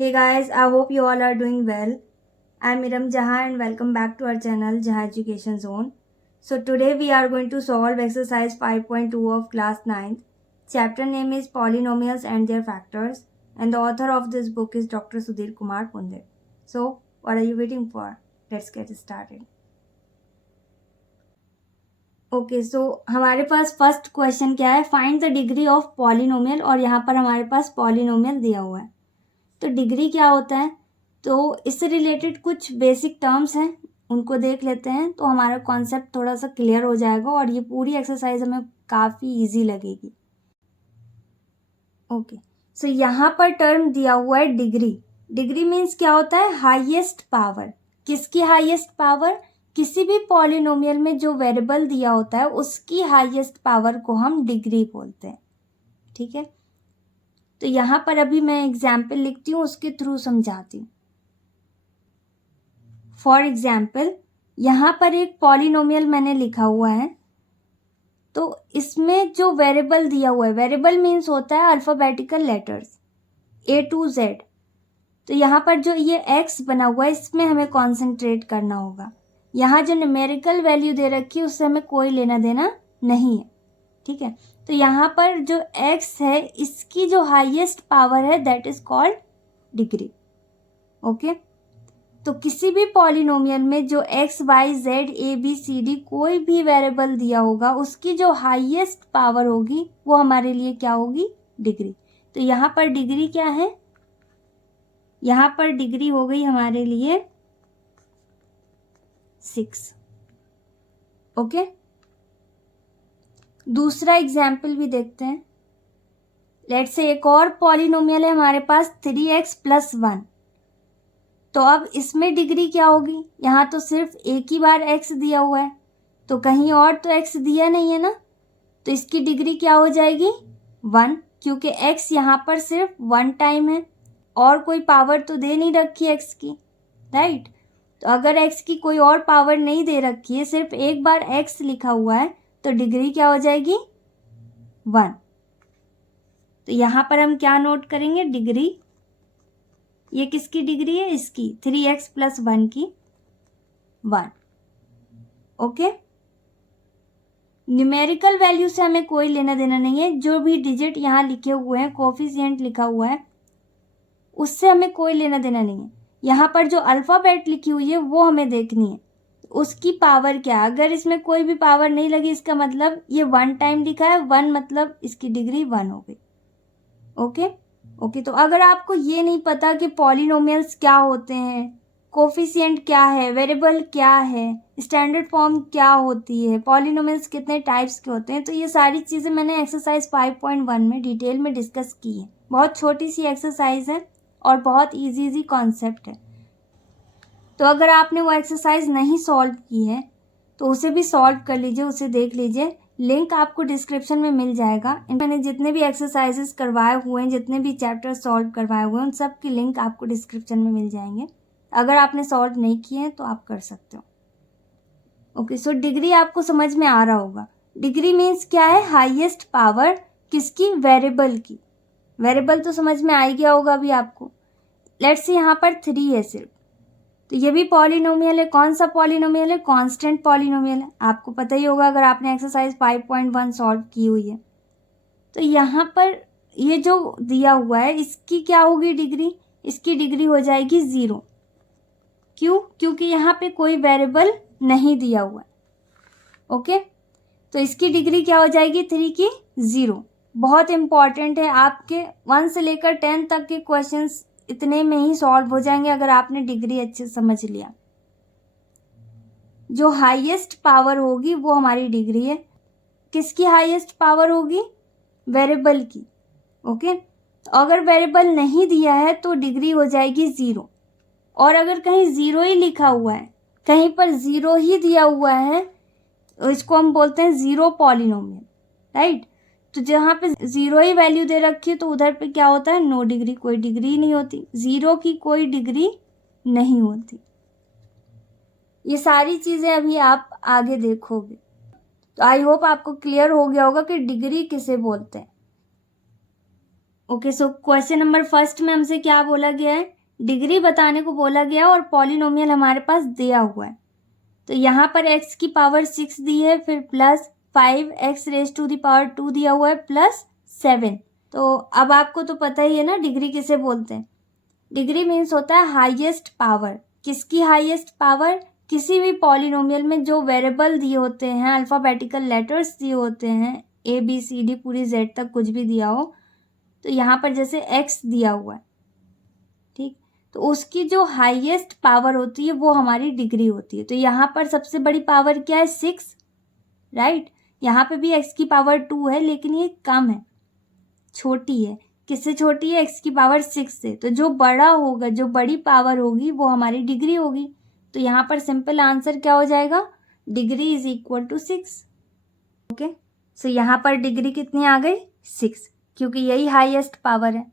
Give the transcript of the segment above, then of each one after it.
Hey guys, I hope you all are doing well. I'm Iram Jahan and welcome back to our channel Jahan Education Zone. So today we are going to solve exercise 5.2 of class 9th. Chapter name is Polynomials and Their Factors and the author of this book is Dr. Sudhir Kumar Pandit. So what are you waiting for? Let's get started. Okay so हमारे पास first question क्या है, find the degree of polynomial. और यहाँ पर हमारे पास polynomial दिया हुआ है। तो डिग्री क्या होता है, तो इससे रिलेटेड कुछ बेसिक टर्म्स हैं, उनको देख लेते हैं तो हमारा कॉन्सेप्ट थोड़ा सा क्लियर हो जाएगा और ये पूरी एक्सरसाइज हमें काफ़ी इजी लगेगी। ओके सो यहाँ पर टर्म दिया हुआ है डिग्री। डिग्री मीन्स क्या होता है, हाईएस्ट पावर। किसकी हाईएस्ट पावर? किसी भी पॉलिनोमियल में जो वेरिएबल दिया होता है उसकी हाईएस्ट पावर को हम डिग्री बोलते हैं। ठीक है, तो यहाँ पर अभी मैं एग्जाम्पल लिखती हूँ, उसके थ्रू समझाती हूँ। फॉर एग्जाम्पल यहाँ पर एक पॉलिनोमियल मैंने लिखा हुआ है, तो इसमें जो वेरिएबल दिया हुआ है, वेरिएबल मीन्स होता है alphabetical letters A to Z। तो यहाँ पर जो ये x बना हुआ है इसमें हमें कॉन्सेंट्रेट करना होगा। यहाँ जो न्यूमेरिकल वैल्यू दे रखी है उससे हमें कोई लेना देना नहीं है। ठीक है, तो यहाँ पर जो x है इसकी जो हाईएस्ट पावर है that is called degree. Okay, तो किसी भी पॉलिनोमियल में जो x, y, z, a, b, c, d कोई भी वेरिएबल दिया होगा उसकी जो हाईएस्ट पावर होगी वो हमारे लिए क्या होगी, डिग्री। तो यहाँ पर डिग्री क्या है, यहाँ पर डिग्री हो गई हमारे लिए 6। ओके, दूसरा एग्जाम्पल भी देखते हैं। लेट्स से एक और पॉलिनोमियल है हमारे पास 3x + 1। तो अब इसमें डिग्री क्या होगी, यहाँ तो सिर्फ एक ही बार x दिया हुआ है, तो कहीं और तो x दिया नहीं है ना, तो इसकी डिग्री क्या हो जाएगी 1, क्योंकि x यहाँ पर सिर्फ 1 टाइम है और कोई पावर तो दे नहीं रखी x की, राइट। तो अगर x की कोई और पावर नहीं दे रखी है, सिर्फ एक बार x लिखा हुआ है, तो डिग्री क्या हो जाएगी 1। तो यहाँ पर हम क्या नोट करेंगे, डिग्री, ये किसकी डिग्री है, इसकी 3x + 1 की 1। ओके, न्यूमेरिकल वैल्यू से हमें कोई लेना देना नहीं है, जो भी डिजिट यहाँ लिखे हुए हैं, कोफिशिएंट लिखा हुआ है, उससे हमें कोई लेना देना नहीं है। यहाँ पर जो अल्फ़ाबेट लिखी हुई है वो हमें देखनी है, उसकी पावर क्या है। अगर इसमें कोई भी पावर नहीं लगी इसका मतलब ये 1 टाइम लिखा है, 1 मतलब इसकी डिग्री 1 हो गई। ओके, तो अगर आपको ये नहीं पता कि पॉलिनोमियल्स क्या होते हैं, कोफिशिएंट क्या है, वेरिएबल क्या है, स्टैंडर्ड फॉर्म क्या होती है, पॉलिनोमियल्स कितने टाइप्स के होते हैं, तो ये सारी चीज़ें मैंने एक्सरसाइज 5.1 में डिटेल में डिस्कस की है। बहुत छोटी सी एक्सरसाइज है और बहुत इजी कॉन्सेप्ट है। तो अगर आपने वो एक्सरसाइज नहीं सॉल्व की है तो उसे भी सॉल्व कर लीजिए, उसे देख लीजिए, लिंक आपको डिस्क्रिप्शन में मिल जाएगा। मैंने जितने भी एक्सरसाइजेस करवाए हुए हैं, जितने भी चैप्टर सॉल्व करवाए हुए हैं, उन सब की लिंक आपको डिस्क्रिप्शन में मिल जाएंगे। अगर आपने सॉल्व नहीं किए हैं तो आप कर सकते हो। ओके, सो डिग्री आपको समझ में आ रहा होगा। डिग्री मीन्स क्या है, हाईएस्ट पावर किसकी, वेरिएबल की। वेरिएबल तो समझ में आ ही गया होगा अभी आपको। लेट्स से यहाँ पर 3 है सिर्फ, तो ये भी पॉलिनोमियल है। कौन सा पॉलिनोमियल है, कांस्टेंट पॉलिनोमियल है, आपको पता ही होगा अगर आपने एक्सरसाइज 5.1 सॉल्व की हुई है। तो यहाँ पर ये जो दिया हुआ है इसकी क्या होगी डिग्री, इसकी डिग्री हो जाएगी 0। क्यों, क्योंकि यहाँ पे कोई वेरिएबल नहीं दिया हुआ है। ओके, तो इसकी डिग्री क्या हो जाएगी 3 की 0। बहुत इंपॉर्टेंट है, आपके 1 से लेकर 10 तक के क्वेश्चंस इतने में ही सॉल्व हो जाएंगे अगर आपने डिग्री अच्छे से समझ लिया। जो हाईएस्ट पावर होगी वो हमारी डिग्री है। किसकी हाईएस्ट पावर होगी, वेरिएबल की। ओके, तो अगर वेरिएबल नहीं दिया है तो डिग्री हो जाएगी 0। और अगर कहीं 0 ही लिखा हुआ है, कहीं पर 0 ही दिया हुआ है, तो इसको हम बोलते हैं 0 पॉलिनोमियल, राइट। तो जहाँ पे 0 ही वैल्यू दे रखी है तो उधर पे क्या होता है, नो डिग्री, कोई डिग्री नहीं होती, 0 की कोई डिग्री नहीं होती। ये सारी चीज़ें अभी आप आगे देखोगे। तो आई होप आपको क्लियर हो गया होगा कि डिग्री किसे बोलते हैं। Okay, so question number first में हमसे क्या बोला गया है, डिग्री बताने को बोला गया और पॉलिनोमियल हमारे पास दिया हुआ है। तो यहाँ पर x की पावर 6 दी है, फिर plus 5x raise to the power 2 दिया हुआ है, प्लस 7। तो अब आपको तो पता ही है ना डिग्री किसे बोलते हैं। डिग्री मीन्स होता है हाईएस्ट पावर। किसकी हाईएस्ट पावर? किसी भी पॉलिनोमियल में जो वेरिएबल दिए होते हैं, अल्फ़ाबेटिकल लेटर्स दिए होते हैं, ABCD पूरी Z तक कुछ भी दिया हो, तो यहाँ पर जैसे x दिया हुआ है, ठीक, तो उसकी जो हाईएस्ट पावर होती है वो हमारी डिग्री होती है। तो यहाँ पर सबसे बड़ी पावर क्या है? 6, राइट। यहाँ पे भी x की पावर 2 है, लेकिन ये कम है, छोटी है। किससे छोटी है? x की पावर 6 से। तो जो बड़ा होगा, जो बड़ी पावर होगी वो हमारी डिग्री होगी। तो यहाँ पर सिंपल आंसर क्या हो जाएगा? Degree is equal to 6। Okay, so यहाँ पर डिग्री कितनी आ गई? 6, क्योंकि यही हाईएस्ट पावर है।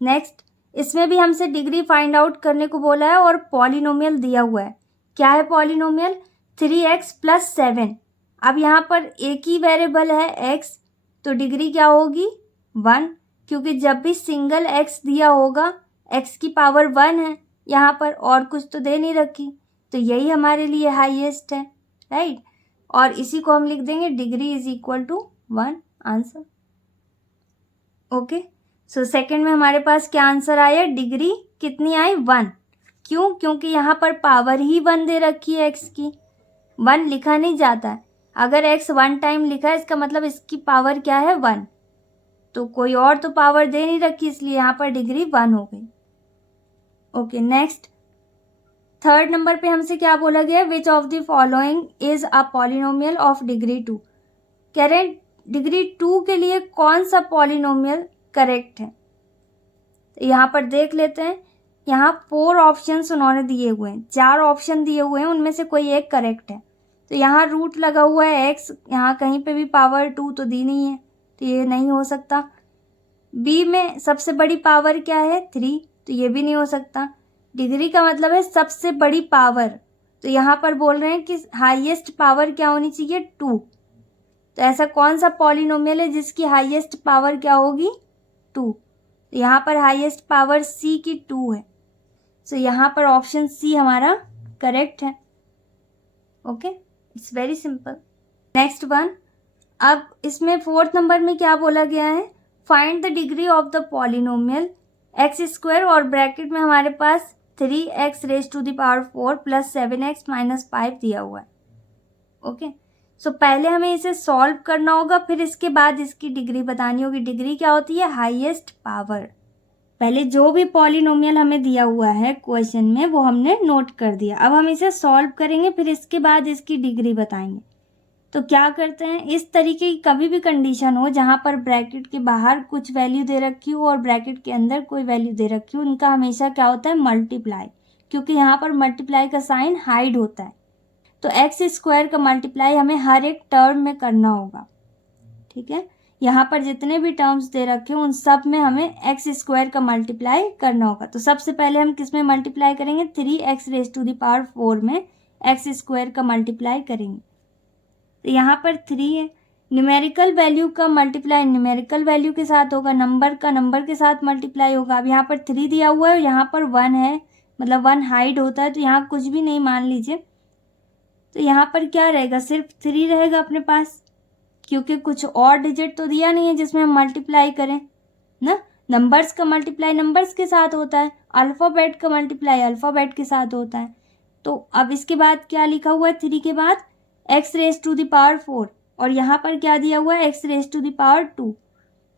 नेक्स्ट, इसमें भी हमसे डिग्री फाइंड आउट करने को बोला है और पॉलिनोमियल दिया हुआ है। क्या है पॉलिनोमियल? 3x plus 7। अब यहाँ पर एक ही वेरिएबल है x, तो डिग्री क्या होगी? 1, क्योंकि जब भी सिंगल x दिया होगा x की पावर 1 है, यहाँ पर और कुछ तो दे नहीं रखी, तो यही हमारे लिए हाईएस्ट है, राइट। और इसी को हम लिख देंगे degree is equal to 1, answer. Okay, so second में हमारे पास क्या आंसर आया? डिग्री कितनी आई? 1। क्यों? क्योंकि यहाँ पर पावर ही 1 दे रखी है x की, 1 लिखा नहीं जाता है। अगर x 1 टाइम लिखा है, इसका मतलब इसकी पावर क्या है? 1। तो कोई और तो पावर दे नहीं रखी, इसलिए यहाँ पर डिग्री 1 हो गई। ओके, नेक्स्ट, थर्ड नंबर पे हमसे क्या बोला गया? Which of the following is a polynomial of degree 2। कह रहे हैं डिग्री 2 के लिए कौन सा पॉलिनोमियल करेक्ट है। तो यहाँ पर देख लेते हैं। यहाँ 4 ऑप्शंस उन्होंने दिए हुए हैं, 4 ऑप्शन दिए हुए हैं, उनमें से कोई एक करेक्ट है। तो यहाँ रूट लगा हुआ है x, यहाँ कहीं पे भी पावर 2 तो दी नहीं है, तो ये नहीं हो सकता। b में सबसे बड़ी पावर क्या है? 3, तो ये भी नहीं हो सकता। डिग्री का मतलब है सबसे बड़ी पावर, तो यहाँ पर बोल रहे हैं कि हाईएस्ट पावर क्या होनी चाहिए? 2। तो ऐसा कौन सा पॉलिनोमियल है जिसकी हाईएस्ट पावर क्या होगी? 2। तो यहाँ पर हाईएस्ट पावर c की 2 है, सो यहाँ पर ऑप्शन C हमारा करेक्ट है। Okay, it's very simple. Next one, अब इसमें फोर्थ नंबर में क्या बोला गया है? Find the degree of the polynomial x² और ब्रैकेट में हमारे पास 3x raise to the power 4 plus 7x minus 5 दिया हुआ है। ओके, सो पहले हमें इसे सॉल्व करना होगा, फिर इसके बाद इसकी डिग्री बतानी होगी। डिग्री क्या होती है? Highest power. पहले जो भी पॉलिनोमियल हमें दिया हुआ है क्वेश्चन में वो हमने नोट कर दिया। अब हम इसे सॉल्व करेंगे, फिर इसके बाद इसकी डिग्री बताएंगे। तो क्या करते हैं, इस तरीके की कभी भी कंडीशन हो जहाँ पर ब्रैकेट के बाहर कुछ वैल्यू दे रखी हो और ब्रैकेट के अंदर कोई वैल्यू दे रखी हो, उनका हमेशा क्या होता है? मल्टीप्लाई, क्योंकि यहाँ पर मल्टीप्लाई का साइन हाइड होता है। तो x² का मल्टीप्लाई हमें हर एक टर्म में करना होगा, ठीक है। यहाँ पर जितने भी टर्म्स दे रखे हो उन सब में हमें x² का मल्टीप्लाई करना होगा। तो सबसे पहले हम किस में मल्टीप्लाई करेंगे? 3x raise to the power 4 में x² का मल्टीप्लाई करेंगे। तो यहाँ पर 3 है, न्यूमेरिकल वैल्यू का मल्टीप्लाई न्यूमेरिकल वैल्यू के साथ होगा, नंबर का नंबर के साथ मल्टीप्लाई होगा। अब यहाँ पर 3 दिया हुआ है और यहाँ पर 1 है, मतलब 1 हाइड होता है, तो यहाँ कुछ भी नहीं मान लीजिए। तो यहाँ पर क्या रहेगा? सिर्फ 3 रहेगा अपने पास, क्योंकि कुछ और डिजिट तो दिया नहीं है जिसमें हम मल्टीप्लाई करें ना। नंबर्स का मल्टीप्लाई नंबर्स के साथ होता है, अल्फ़ाबेट का मल्टीप्लाई अल्फ़ाबेट के साथ होता है। तो अब इसके बाद क्या लिखा हुआ है? 3 के बाद x raise to the power 4, और यहाँ पर क्या दिया हुआ है? x raise to the power 2।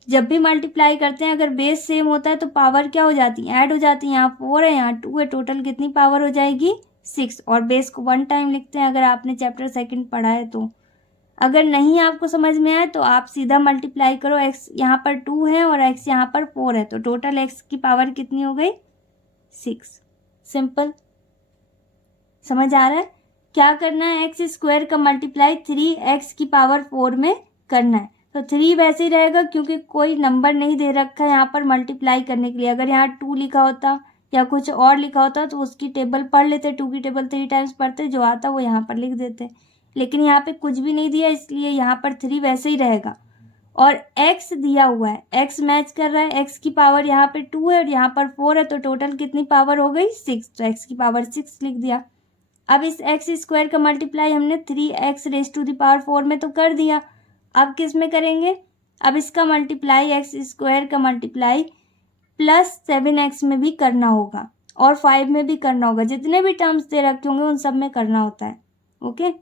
जब भी मल्टीप्लाई करते हैं अगर बेस सेम होता है तो पावर क्या हो जाती है? ऐड हो जाती है। यहाँ 4 है, यहाँ 2 है, टोटल कितनी पावर हो जाएगी? 6। और बेस को 1 टाइम लिखते हैं अगर आपने चैप्टर 2 पढ़ा है तो। अगर नहीं आपको समझ में आए तो आप सीधा मल्टीप्लाई करो, x यहाँ पर 2 है और x यहाँ पर 4 है, तो टोटल x की पावर कितनी हो गई? 6। सिंपल, समझ आ रहा है? क्या करना है? x² का मल्टीप्लाई 3x की पावर 4 में करना है। तो 3 वैसे ही रहेगा क्योंकि कोई नंबर नहीं दे रखा है यहाँ पर मल्टीप्लाई करने के लिए। अगर यहाँ 2 लिखा होता या कुछ और लिखा होता तो उसकी टेबल पढ़ लेते, 2 की टेबल 3 टाइम्स पढ़ते, जो आता वो यहाँ पर लिख देते, लेकिन यहाँ पे कुछ भी नहीं दिया इसलिए यहाँ पर 3 वैसे ही रहेगा। और x दिया हुआ है, x मैच कर रहा है, x की पावर यहाँ पे 2 है और यहाँ पर 4 है, तो टोटल कितनी पावर हो गई 6, तो x की पावर 6 लिख दिया। अब इस एक्स स्क्वायर का मल्टीप्लाई हमने 3x⁴ में तो कर दिया, अब किस में करेंगे, अब इसका मल्टीप्लाई एक्स स्क्वायर का मल्टीप्लाई प्लस 7x में भी करना होगा और 5 में भी करना होगा, जितने भी टर्म्स दे रखे होंगे उन सब में करना होता है। ओके,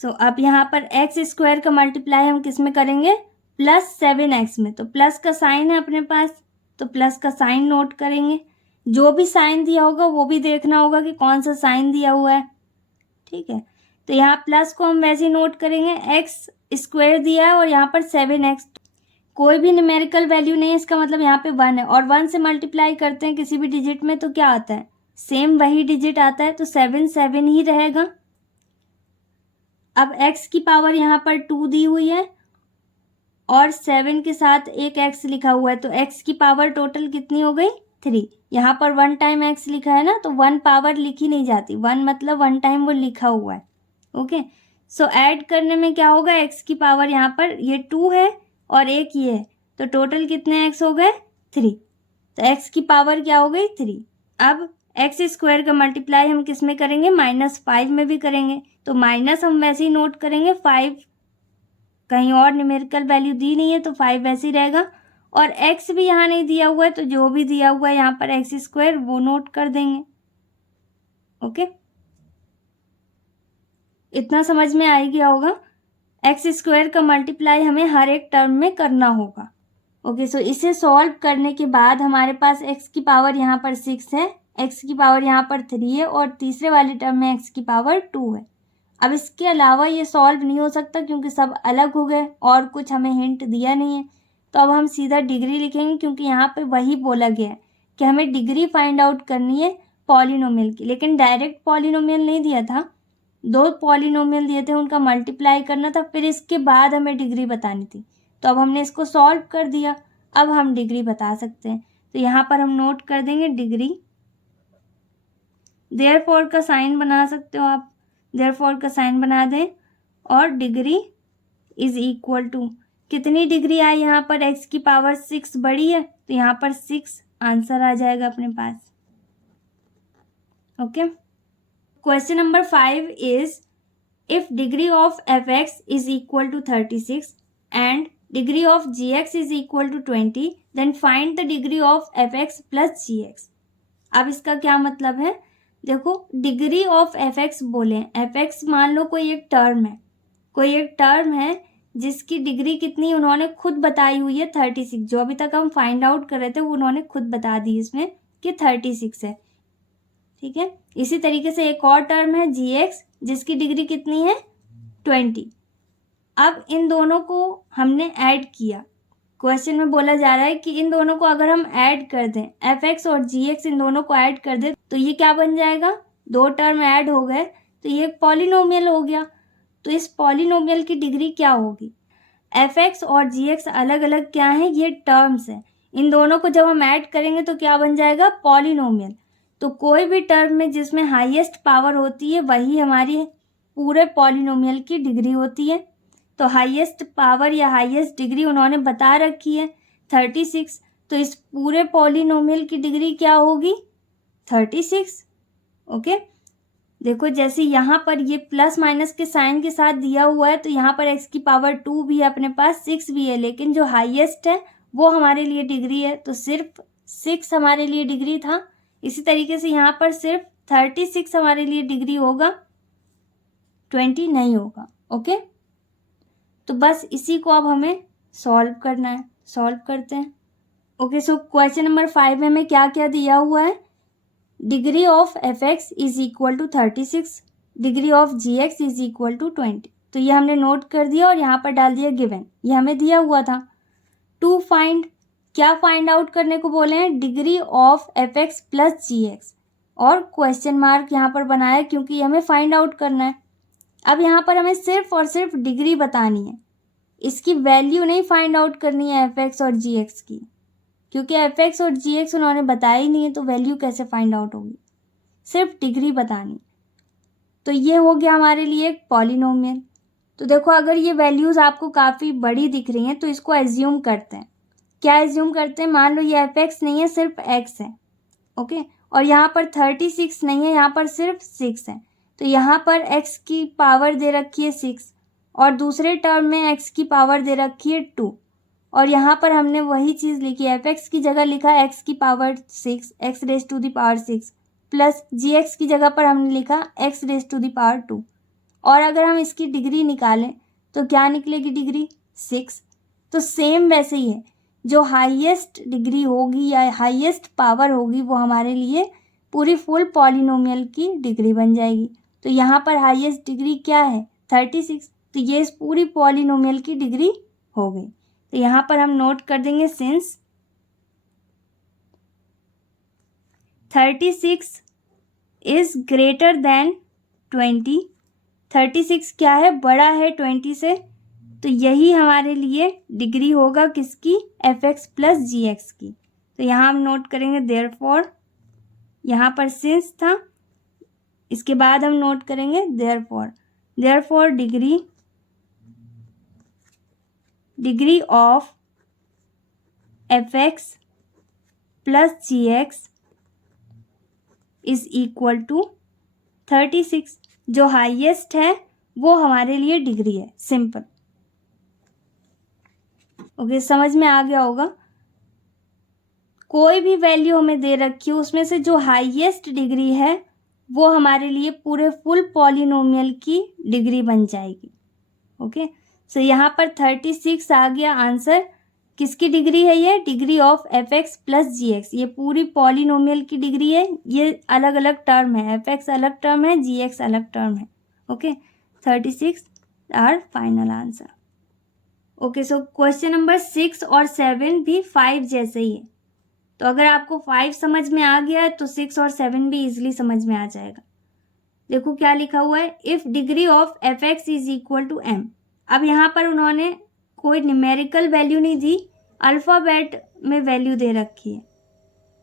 सो अब यहाँ पर एक्स स्क्वायर का मल्टीप्लाई हम किस में करेंगे, प्लस 7x में, तो प्लस का साइन है अपने पास, तो प्लस का साइन नोट करेंगे, जो भी साइन दिया होगा वो भी देखना होगा कि कौन सा साइन दिया हुआ है। ठीक है, तो यहाँ प्लस को हम वैसे ही नोट करेंगे, एक्स स्क्वायर दिया है और यहाँ पर 7x, कोई भी न्यूमेरिकल वैल्यू नहीं है, इसका मतलब यहाँ पे 1 है, और 1 से मल्टीप्लाई करते हैं किसी भी डिजिट में तो क्या आता है, सेम वही डिजिट आता है, तो 7 7 ही रहेगा। अब x की पावर यहाँ पर 2 दी हुई है और 7 के साथ एक x लिखा हुआ है, तो x की पावर टोटल कितनी हो गई 3। यहाँ पर 1 टाइम x लिखा है ना, तो 1 पावर लिखी नहीं जाती, 1 मतलब 1 टाइम वो लिखा हुआ है। ओके, सो ऐड करने में क्या होगा, x की पावर यहाँ पर ये 2 है और एक ये है, तो टोटल कितने x हो गए 3, तो x की पावर क्या हो गई 3। अब एक्स स्क्वायर का मल्टीप्लाई हम किस में करेंगे, -5 में भी करेंगे, तो माइनस हम वैसे ही नोट करेंगे, 5 कहीं और न्यूमेरिकल वैल्यू दी नहीं है तो 5 वैसे ही रहेगा, और x भी यहाँ नहीं दिया हुआ है, तो जो भी दिया हुआ है यहाँ पर एक्स स्क्वायर वो नोट कर देंगे। ओके, इतना समझ में आ गया होगा, एक्स स्क्वायर का मल्टीप्लाई हमें हर एक टर्म में करना होगा। ओके, सो इसे सॉल्व करने के बाद हमारे पास x की पावर यहाँ पर 6 है, x की पावर यहाँ पर 3 है और तीसरे वाले टर्म में x की पावर 2 है। अब इसके अलावा ये सॉल्व नहीं हो सकता क्योंकि सब अलग हो गए और कुछ हमें हिंट दिया नहीं है, तो अब हम सीधा डिग्री लिखेंगे क्योंकि यहाँ पे वही बोला गया है कि हमें डिग्री फाइंड आउट करनी है पॉलिनोमियल की, लेकिन डायरेक्ट पॉलिनोमियल नहीं दिया था, 2 पॉलिनोमियल दिए थे, उनका मल्टीप्लाई करना था, फिर इसके बाद हमें डिग्री बतानी थी, तो अब हमने इसको सॉल्व कर दिया, अब हम डिग्री बता सकते हैं। तो यहाँ पर हम नोट कर देंगे डिग्री, देयरफॉर का साइन बना सकते हो आप, देयरफॉर का साइन बना दें और डिग्री इज इक्वल टू कितनी डिग्री आई यहाँ पर, x की पावर 6 बड़ी है तो यहाँ पर 6 आंसर आ जाएगा अपने पास। Okay, question number 5 is if degree of fx is equal to 36 and degree of gx is equal to 20 then find the degree of fx plus gx। अब इसका क्या मतलब है, देखो डिग्री ऑफ fx बोले, fx मान लो कोई एक टर्म है, कोई एक टर्म है जिसकी डिग्री कितनी उन्होंने खुद बताई हुई है 36, जो अभी तक हम फाइंड आउट कर रहे थे वो उन्होंने खुद बता दी इसमें कि 36 है। ठीक है, इसी तरीके से एक और टर्म है gx जिसकी डिग्री कितनी है 20। अब इन दोनों को हमने ऐड किया, क्वेश्चन में बोला जा रहा है कि इन दोनों को अगर हम ऐड कर दें, fx और gx इन दोनों को ऐड कर दें तो ये क्या बन जाएगा, 2 टर्म ऐड हो गए तो ये एक पॉलिनोमियल हो गया, तो इस पॉलिनोमियल की डिग्री क्या होगी, fx और gx अलग अलग क्या है, ये टर्म्स हैं, इन दोनों को जब हम ऐड करेंगे तो क्या बन जाएगा पॉलिनोमियल। तो कोई भी टर्म में जिसमें हाईएस्ट पावर होती है वही हमारी पूरे पॉलिनोमियल की डिग्री होती है, तो हाईएस्ट पावर या हाईएस्ट डिग्री उन्होंने बता रखी है 36, तो इस पूरे पॉलिनोमियल की डिग्री क्या होगी 36। ओके, देखो जैसे यहाँ पर ये प्लस माइनस के साइन के साथ दिया हुआ है, तो यहाँ पर x की पावर 2 भी है अपने पास, 6 भी है, लेकिन जो हाईएस्ट है वो हमारे लिए डिग्री है, तो सिर्फ 6 हमारे लिए डिग्री था। इसी तरीके से यहाँ पर सिर्फ 36 हमारे लिए डिग्री होगा, 20 नहीं होगा। ओके, तो बस इसी को अब हमें सॉल्व करना है, सॉल्व करते हैं। ओके, सो क्वेश्चन नंबर 5 में हमें क्या क्या दिया हुआ है, degree of fx is equal to 36, degree of gx is equal to 20, तो ये हमने नोट कर दिया और यहाँ पर डाल दिया गिवन, ये हमें दिया हुआ था। टू फाइंड, क्या फाइंड आउट करने को बोले हैं, degree of fx plus gx, और क्वेश्चन मार्क यहाँ पर बनाया क्योंकि हमें फाइंड आउट करना है। अब यहाँ पर हमें सिर्फ और सिर्फ डिग्री बतानी है, इसकी वैल्यू नहीं फाइंड आउट करनी है fx और gx की, क्योंकि fx और gx उन्होंने बताया ही नहीं है, तो वैल्यू कैसे फाइंड आउट होगी, सिर्फ डिग्री बतानी। तो ये हो गया हमारे लिए एक पॉलिनोमियल। तो देखो अगर ये वैल्यूज़ आपको काफ़ी बड़ी दिख रही हैं तो इसको एज्यूम करते हैं। क्या एज्यूम करते हैं, मान लो ये एफ एक्स नहीं है, सिर्फ एक्स है, ओके, और यहाँ पर 36 नहीं है, यहाँ पर सिर्फ 6 है। तो यहाँ पर x की पावर दे रखी है 6 और दूसरे टर्म में x की पावर दे रखी है 2, और यहाँ पर हमने वही चीज़ लिखी है, एफ एक्स की जगह लिखा है x की power 6, x raise to the power 6, plus G X की जगह पर हमने लिखा x raise to the power 2। और अगर हम इसकी डिग्री निकालें तो क्या निकलेगी डिग्री, 6। तो सेम वैसे ही है, जो हाईएस्ट डिग्री होगी या हाईएस्ट पावर होगी वो हमारे लिए पूरी फुल पॉलिनोमियल की डिग्री बन जाएगी। तो यहाँ पर हाईएस्ट डिग्री क्या है, 36, तो ये इस पूरी पॉलिनोमियल की डिग्री हो गई। तो यहाँ पर हम नोट कर देंगे सिंस 36 इज ग्रेटर देन 20, 36 क्या है, बड़ा है 20 से, तो यही हमारे लिए डिग्री होगा किसकी, F X plus G X की। तो यहाँ हम नोट करेंगे देयरफॉर, यहाँ पर सिंस था, इसके बाद हम नोट करेंगे therefore, therefore degree of F X plus G X is equal to 36, जो हाईएस्ट है वो हमारे लिए डिग्री है, सिंपल। ओके, समझ में आ गया होगा। कोई भी वैल्यू हमें दे रखी है उसमें से जो हाईएस्ट डिग्री है वो हमारे लिए पूरे फुल पॉलिनोमियल की डिग्री बन जाएगी। ओके, सो यहाँ पर 36 आ गया आंसर। किसकी डिग्री है ये, degree of F X plus G X, ये पूरी पॉलिनोमियल की डिग्री है। ये अलग अलग टर्म है, एफ एक्स अलग टर्म है, जी एक्स अलग टर्म है। Okay, 36 are final answer. Okay, so question number 6 और 7 भी 5 जैसे ही है। तो अगर आपको 5 समझ में आ गया है तो 6 और 7 भी इजीली समझ में आ जाएगा। देखो क्या लिखा हुआ है, if degree of F X is equal to M. अब यहाँ पर उन्होंने कोई न्यूमेरिकल वैल्यू नहीं दी, अल्फ़ाबेट में वैल्यू दे रखी है,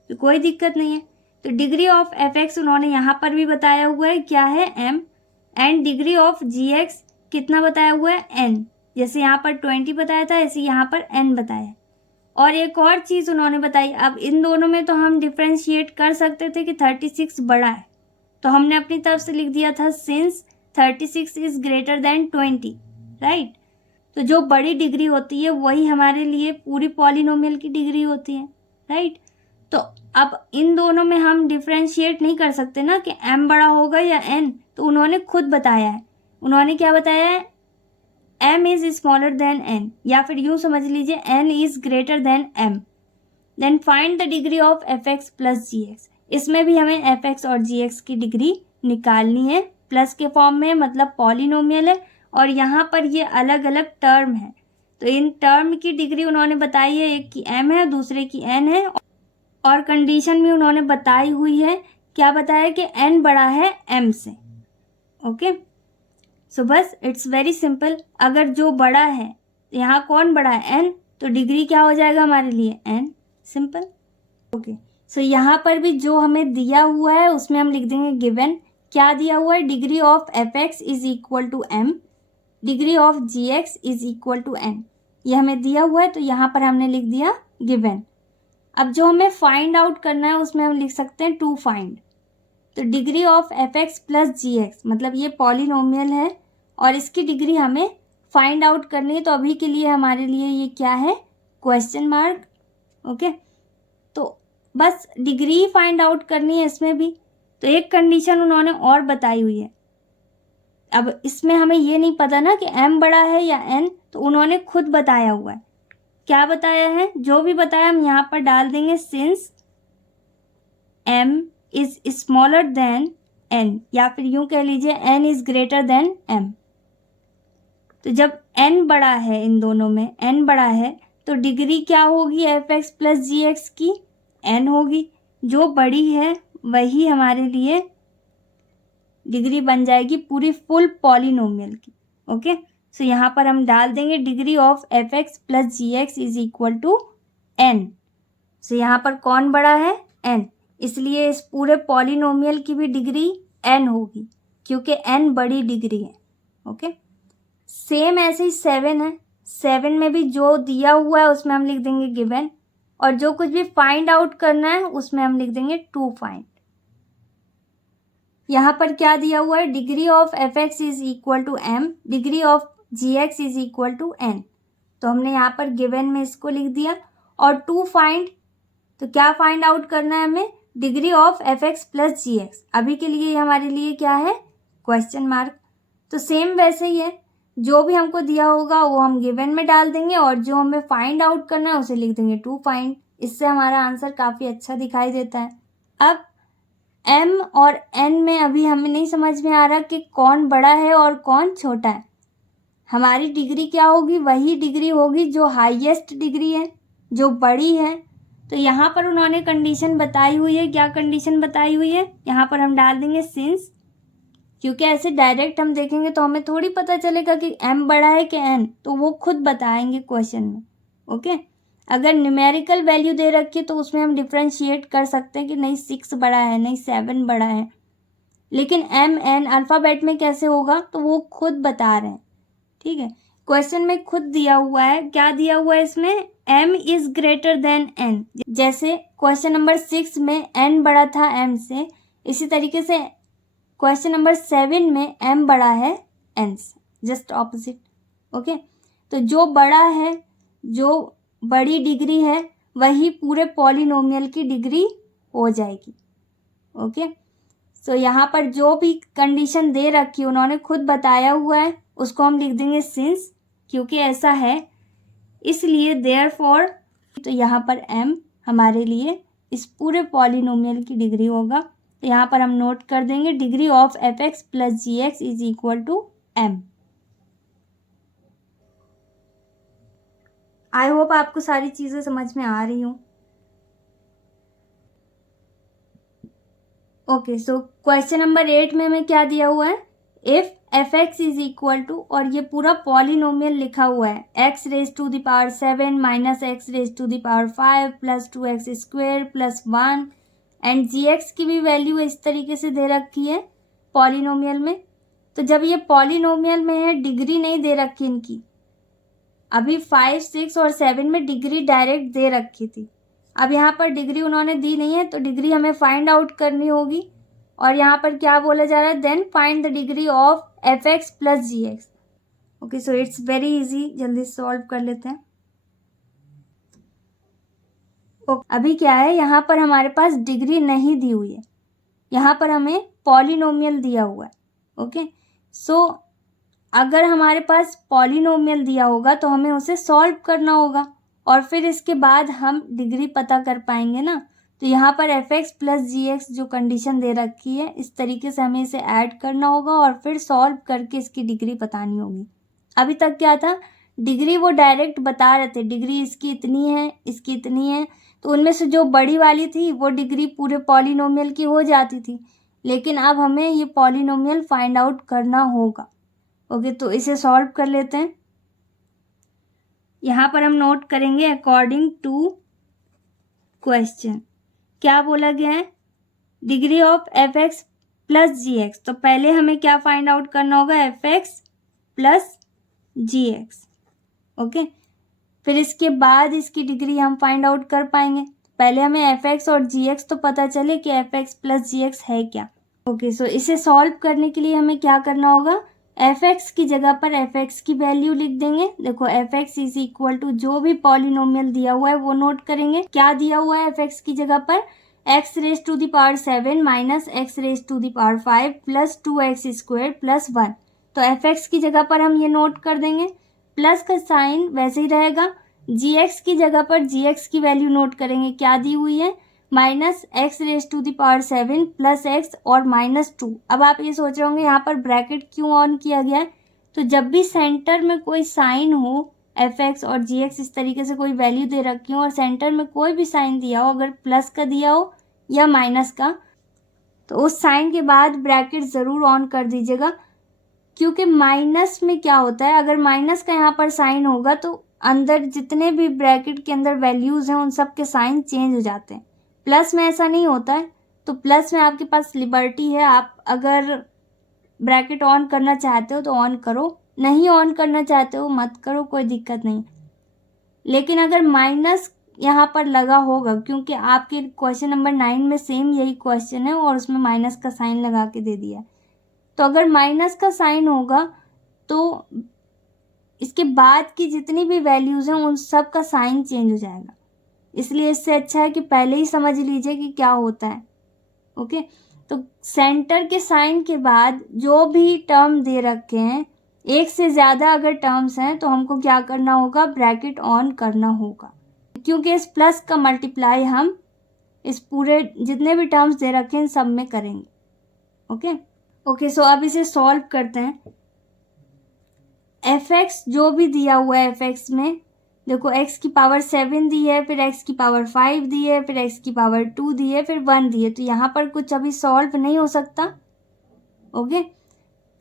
तो कोई दिक्कत नहीं है। तो डिग्री ऑफ एफ एक्स उन्होंने यहाँ पर भी बताया हुआ है, क्या है, M, and degree of G X कितना बताया हुआ है, एन। जैसे यहाँ पर 20 बताया था ऐसे यहाँ पर एन बताया। और एक और चीज़ उन्होंने बताई, अब इन दोनों में तो हम डिफ्रेंशिएट कर सकते थे कि 36 बड़ा है, तो हमने अपनी तरफ से लिख दिया था since 36 is greater then 20, right. तो जो बड़ी डिग्री होती है वही हमारे लिए पूरी पॉलिनोमियल की डिग्री होती है, राइट। तो अब इन दोनों में हम डिफ्रेंशिएट नहीं कर सकते ना कि m बड़ा होगा या n, तो उन्होंने खुद बताया है। उन्होंने क्या बताया है, m is smaller than n, या फिर यूँ समझ लीजिए n is greater than m, then find the degree of F X plus G X. इसमें भी हमें एफ एक्स और जी एक्स की डिग्री निकालनी है, प्लस के फॉर्म में, मतलब पॉलिनोमियल है, और यहाँ पर ये अलग अलग टर्म है। तो इन टर्म की डिग्री उन्होंने बताई है, एक की m है, दूसरे की n है, और कंडीशन भी उन्होंने बताई हुई है। क्या बताया कि n बड़ा है m से। ओके, सो बस इट्स वेरी सिंपल। अगर जो बड़ा है, यहाँ कौन बड़ा है, n, तो डिग्री क्या हो जाएगा हमारे लिए, n, सिंपल। ओके, सो यहाँ पर भी जो हमें दिया हुआ है उसमें हम लिख देंगे गिवन। क्या दिया हुआ है, degree of F X is equal to m, degree of G X is equal to n, ये हमें दिया हुआ है, तो यहाँ पर हमने लिख दिया गिवन। अब जो हमें फाइंड आउट करना है उसमें हम लिख सकते हैं टू फाइंड। तो degree of F X plus G X, मतलब ये पॉलिनोमियल है और इसकी डिग्री हमें फाइंड आउट करनी है। तो अभी के लिए हमारे लिए ये क्या है, क्वेश्चन मार्क। ओके, तो बस डिग्री ही फाइंड आउट करनी है इसमें भी। तो एक कंडीशन उन्होंने और बताई हुई है। अब इसमें हमें ये नहीं पता ना कि m बड़ा है या n, तो उन्होंने खुद बताया हुआ है। क्या बताया है, जो भी बताया हम यहाँ पर डाल देंगे, since m is smaller than n, या फिर यूँ कह लीजिए n is greater than m। तो जब n बड़ा है, इन दोनों में n बड़ा है, तो डिग्री क्या होगी F X plus G X की, n होगी। जो बड़ी है वही हमारे लिए डिग्री बन जाएगी पूरी फुल पॉलिनोमियल की। ओके, सो यहाँ पर हम डाल देंगे degree of F X plus G X is equal to n। So यहाँ पर कौन बड़ा है, n, इसलिए इस पूरे पॉलिनोमियल की भी डिग्री n होगी, क्योंकि n बड़ी डिग्री है। ओके, सेम ऐसे ही 7 है, 7 में भी जो दिया हुआ है उसमें हम लिख देंगे गिवन, और जो कुछ भी फाइंड आउट करना है उसमें हम लिख देंगे टू फाइंड। यहाँ पर क्या दिया हुआ है, degree of F X is equal to M, degree of G X is equal to N. तो हमने यहाँ पर गिवन में इसको लिख दिया। और टू फाइंड, तो क्या फाइंड आउट करना है हमें, degree of F X plus G X. अभी के लिए हमारे लिए क्या है, क्वेश्चन मार्क। तो सेम वैसे ही है, जो भी हमको दिया होगा वो हम गिवन में डाल देंगे और जो हमें फाइंड आउट करना है उसे लिख देंगे टू फाइंड। इससे हमारा आंसर काफ़ी अच्छा दिखाई देता है। अब m और n में अभी हमें नहीं समझ में आ रहा कि कौन बड़ा है और कौन छोटा है। हमारी डिग्री क्या होगी, वही डिग्री होगी जो हाईएस्ट डिग्री है, जो बड़ी है। तो यहाँ पर उन्होंने कंडीशन बताई हुई है, क्या कंडीशन बताई हुई है, यहाँ पर हम डाल देंगे सिंस, क्योंकि ऐसे डायरेक्ट हम देखेंगे तो हमें थोड़ी पता चलेगा कि m बड़ा है कि n, तो वो खुद बताएंगे क्वेश्चन में। ओके, अगर न्यूमेरिकल वैल्यू दे रखी है तो उसमें हम डिफ्रेंशिएट कर सकते हैं कि नहीं 6 बड़ा है, नहीं 7 बड़ा है। लेकिन m n अल्फ़ाबेट में कैसे होगा, तो वो खुद बता रहे हैं। ठीक है, क्वेश्चन में खुद दिया हुआ है, क्या दिया हुआ है इसमें, m is greater then n। जैसे क्वेश्चन नंबर 6 में n बड़ा था m से, इसी तरीके से क्वेश्चन नंबर 7 में m बड़ा है n से, जस्ट ऑपोजिट। ओके, तो जो बड़ा है, जो बड़ी डिग्री है, वही पूरे पॉलिनोमियल की डिग्री हो जाएगी। ओके, सो यहाँ पर जो भी कंडीशन दे रखी उन्होंने खुद बताया हुआ है, उसको हम लिख देंगे सिंस, क्योंकि ऐसा है इसलिए देयरफॉर। तो यहाँ पर m हमारे लिए इस पूरे पॉलिनोमियल की डिग्री होगा। तो यहाँ पर हम नोट कर देंगे degree of F X plus G X is equal to m। I hope आपको सारी चीज़ें समझ में आ रही हूँ। ओके, सो क्वेश्चन नंबर 8 में हमें क्या दिया हुआ है, if F X is equal to, और ये पूरा पॉलिनोमियल लिखा हुआ है, X raise to the power 7 minus x raise to the power 5 plus 2x square plus 1, and G X की भी वैल्यू इस तरीके से दे रखी है पॉलिनोमियल में। तो जब ये पॉलिनोमियल में है, डिग्री नहीं दे रखी इनकी, अभी 5, 6 और 7 में डिग्री डायरेक्ट दे रखी थी, अब यहाँ पर डिग्री उन्होंने दी नहीं है, तो डिग्री हमें फाइंड आउट करनी होगी। और यहाँ पर क्या बोला जा रहा है, then find the degree of F X plus G X. Okay, so it's very easy, जल्दी सॉल्व कर लेते हैं। अभी क्या है, यहाँ पर हमारे पास डिग्री नहीं दी हुई है, यहाँ पर हमें पॉलिनोमियल दिया हुआ है। ओके, सो अगर हमारे पास पॉलिनोमियल दिया होगा तो हमें उसे सॉल्व करना होगा और फिर इसके बाद हम डिग्री पता कर पाएंगे ना। तो यहाँ पर f X plus G x जो कंडीशन दे रखी है, इस तरीके से हमें इसे ऐड करना होगा और फिर सॉल्व करके इसकी डिग्री बतानी होगी। अभी तक क्या था, डिग्री वो डायरेक्ट बता रहे थे, डिग्री इसकी इतनी है, इसकी इतनी है, तो उनमें से जो बड़ी वाली थी वो डिग्री पूरे पॉलिनोमियल की हो जाती थी। लेकिन अब हमें ये पॉलिनोमियल फाइंड आउट करना होगा। ओके, तो इसे सॉल्व कर लेते हैं। यहाँ पर हम नोट करेंगे अकॉर्डिंग टू क्वेश्चन क्या बोला गया है, degree of F X plus G X. तो पहले हमें क्या फाइंड आउट करना होगा, F X plus G X. Okay, फिर इसके बाद इसकी डिग्री हम फाइंड आउट कर पाएंगे। पहले हमें एफ एक्स और जी एक्स तो पता चले कि F X plus G x है क्या। ओके, सो इसे सॉल्व करने के लिए हमें क्या करना होगा, एफ एक्स की जगह पर एफ एक्स की वैल्यू लिख देंगे। देखो F X is equal to जो भी पॉलिनोमियल दिया हुआ है वो नोट करेंगे। क्या दिया हुआ है एफ एक्स की जगह पर, X raise to the power 7 minus x raise to the power 5 plus 2x square plus 1। तो एफ एक्स की जगह पर हम ये नोट कर देंगे, प्लस का साइन वैसे ही रहेगा। जी एक्स की जगह पर जी एक्स की वैल्यू नोट करेंगे, क्या दी हुई है, minus x raise to the power 7 plus X और माइनस 2। अब आप ये सोच रहे होंगे यहाँ पर ब्रैकेट क्यों ऑन किया गया है, तो जब भी सेंटर में कोई साइन हो, एफ एक्स और जी एक्स इस तरीके से कोई वैल्यू दे रखी हो और सेंटर में कोई भी साइन दिया हो, अगर प्लस का दिया हो या माइनस का, तो उस साइन के बाद ब्रैकेट ज़रूर ऑन कर दीजिएगा। क्योंकि माइनस में क्या होता है, अगर माइनस का यहाँ पर साइन होगा तो अंदर जितने भी ब्रैकेट के अंदर वैल्यूज़ हैं उन सब के साइन चेंज हो जाते हैं। प्लस में ऐसा नहीं होता है, तो प्लस में आपके पास लिबर्टी है, आप अगर ब्रैकेट ऑन करना चाहते हो तो ऑन करो, नहीं ऑन करना चाहते हो मत करो, कोई दिक्कत नहीं। लेकिन अगर माइनस यहाँ पर लगा होगा, क्योंकि आपके क्वेश्चन नंबर 9 में सेम यही क्वेश्चन है और उसमें माइनस का साइन लगा के दे दिया है, तो अगर माइनस का साइन होगा तो इसके बाद की जितनी भी वैल्यूज़ हैं उन सब का साइन चेंज हो जाएगा। इसलिए इससे अच्छा है कि पहले ही समझ लीजिए कि क्या होता है। ओके, तो सेंटर के साइन के बाद जो भी टर्म दे रखे हैं, एक से ज़्यादा अगर टर्म्स हैं तो हमको क्या करना होगा, ब्रैकेट ऑन करना होगा, क्योंकि इस प्लस का मल्टीप्लाई हम इस पूरे जितने भी टर्म्स दे रखे हैं सब में करेंगे। ओके, सो अब इसे सॉल्व करते हैं। एफ एक्स जो भी दिया हुआ है, एफ एक्स में देखो x की पावर 7 दी है, फिर x की पावर 5 दी है, फिर x की पावर 2 दी है, फिर 1 दी है, तो यहाँ पर कुछ अभी सॉल्व नहीं हो सकता। ओके,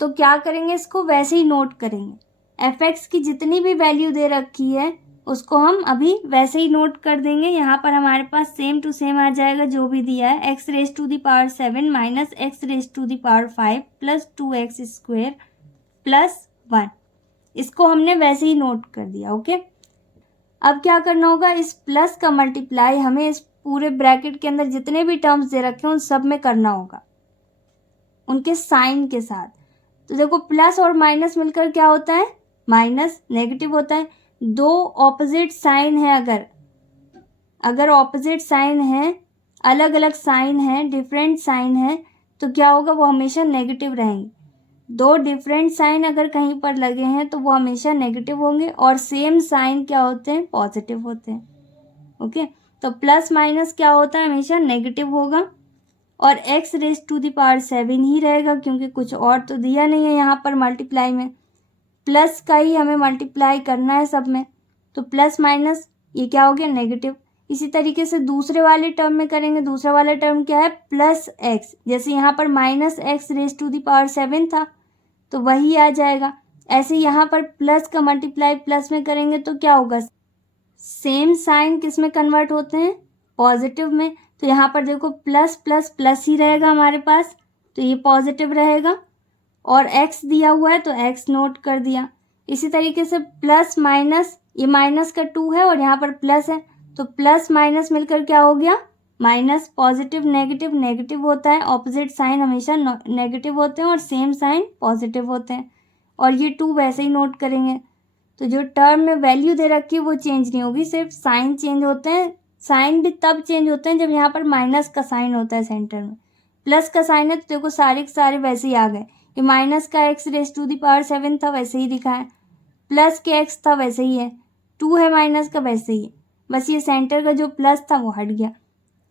तो क्या करेंगे, इसको वैसे ही नोट करेंगे। एफ एक्स की जितनी भी वैल्यू दे रखी है उसको हम अभी वैसे ही नोट कर देंगे। यहाँ पर हमारे पास सेम टू सेम आ जाएगा जो भी दिया है, x raise to the power 7 minus x raise to the power 5 plus 2x square plus 1। इसको हमने वैसे ही नोट कर दिया। ओके, अब क्या करना होगा, इस प्लस का मल्टीप्लाई हमें इस पूरे ब्रैकेट के अंदर जितने भी टर्म्स दे रखे हैं उन सब में करना होगा, उनके साइन के साथ। तो देखो प्लस और माइनस मिलकर क्या होता है, माइनस, नेगेटिव होता है। दो ऑपोजिट साइन है, अगर ऑपोजिट साइन है, अलग अलग साइन है, डिफरेंट साइन है, तो क्या होगा, वो हमेशा नेगेटिव रहेंगे। दो डिफरेंट साइन अगर कहीं पर लगे हैं तो वो हमेशा नेगेटिव होंगे, और सेम साइन क्या होते हैं, पॉजिटिव होते हैं। ओके, तो प्लस माइनस क्या होता है, हमेशा नेगेटिव होगा, और x raise to the power 7 ही रहेगा, क्योंकि कुछ और तो दिया नहीं है यहाँ पर मल्टीप्लाई में, प्लस का ही हमें मल्टीप्लाई करना है सब में। तो प्लस माइनस ये क्या हो गया, नेगेटिव। इसी तरीके से दूसरे वाले टर्म में करेंगे। दूसरा वाला टर्म क्या है, प्लस एक्स, जैसे यहाँ पर minus x raise to the power 7 था तो वही आ जाएगा। ऐसे यहाँ पर प्लस का मल्टीप्लाई प्लस में करेंगे तो क्या होगा, सेम साइन किस में कन्वर्ट होते हैं, पॉजिटिव में। तो यहाँ पर देखो प्लस प्लस प्लस ही रहेगा हमारे पास, तो ये पॉजिटिव रहेगा, और x दिया हुआ है तो x नोट कर दिया। इसी तरीके से प्लस माइनस, ये माइनस का 2 है और यहाँ पर प्लस है, तो प्लस माइनस मिलकर क्या हो गया, माइनस। पॉजिटिव नेगेटिव, नेगेटिव होता है, ऑपोजिट साइन हमेशा नेगेटिव होते हैं और सेम साइन पॉजिटिव होते हैं। और ये 2 वैसे ही नोट करेंगे। तो जो टर्म में वैल्यू दे रखी है वो चेंज नहीं होगी, सिर्फ साइन चेंज होते हैं। साइन भी तब चेंज होते हैं जब यहाँ पर माइनस का साइन होता है सेंटर में। प्लस का साइन है तो देखो सारे के सारे वैसे ही आ गए, कि माइनस का x raise to the power 7 था वैसे ही लिखा है, प्लस के x था वैसे ही है, 2 है माइनस का वैसे ही है, बस ये सेंटर का जो प्लस था वो हट गया।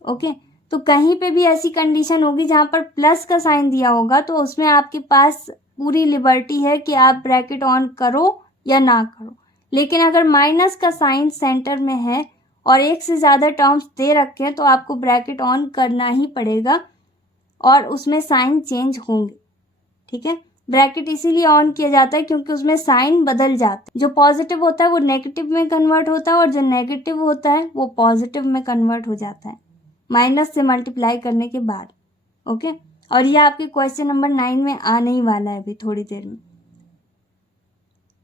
ओके, तो कहीं पे भी ऐसी कंडीशन होगी जहाँ पर प्लस का साइन दिया होगा तो उसमें आपके पास पूरी लिबर्टी है कि आप ब्रैकेट ऑन करो या ना करो। लेकिन अगर माइनस का साइन सेंटर में है और एक से ज़्यादा टर्म्स दे रखे हैं तो आपको ब्रैकेट ऑन करना ही पड़ेगा और उसमें साइन चेंज होंगे। ठीक है, ब्रैकेट इसीलिए ऑन किया जाता है क्योंकि उसमें साइन बदल जाता है। जो पॉजिटिव होता है वो नेगेटिव में कन्वर्ट होता है और जो नेगेटिव होता है वो पॉजिटिव में कन्वर्ट हो जाता है माइनस से मल्टीप्लाई करने के बाद। ओके, और ये आपके क्वेश्चन नंबर 9 में आने ही वाला है अभी थोड़ी देर में।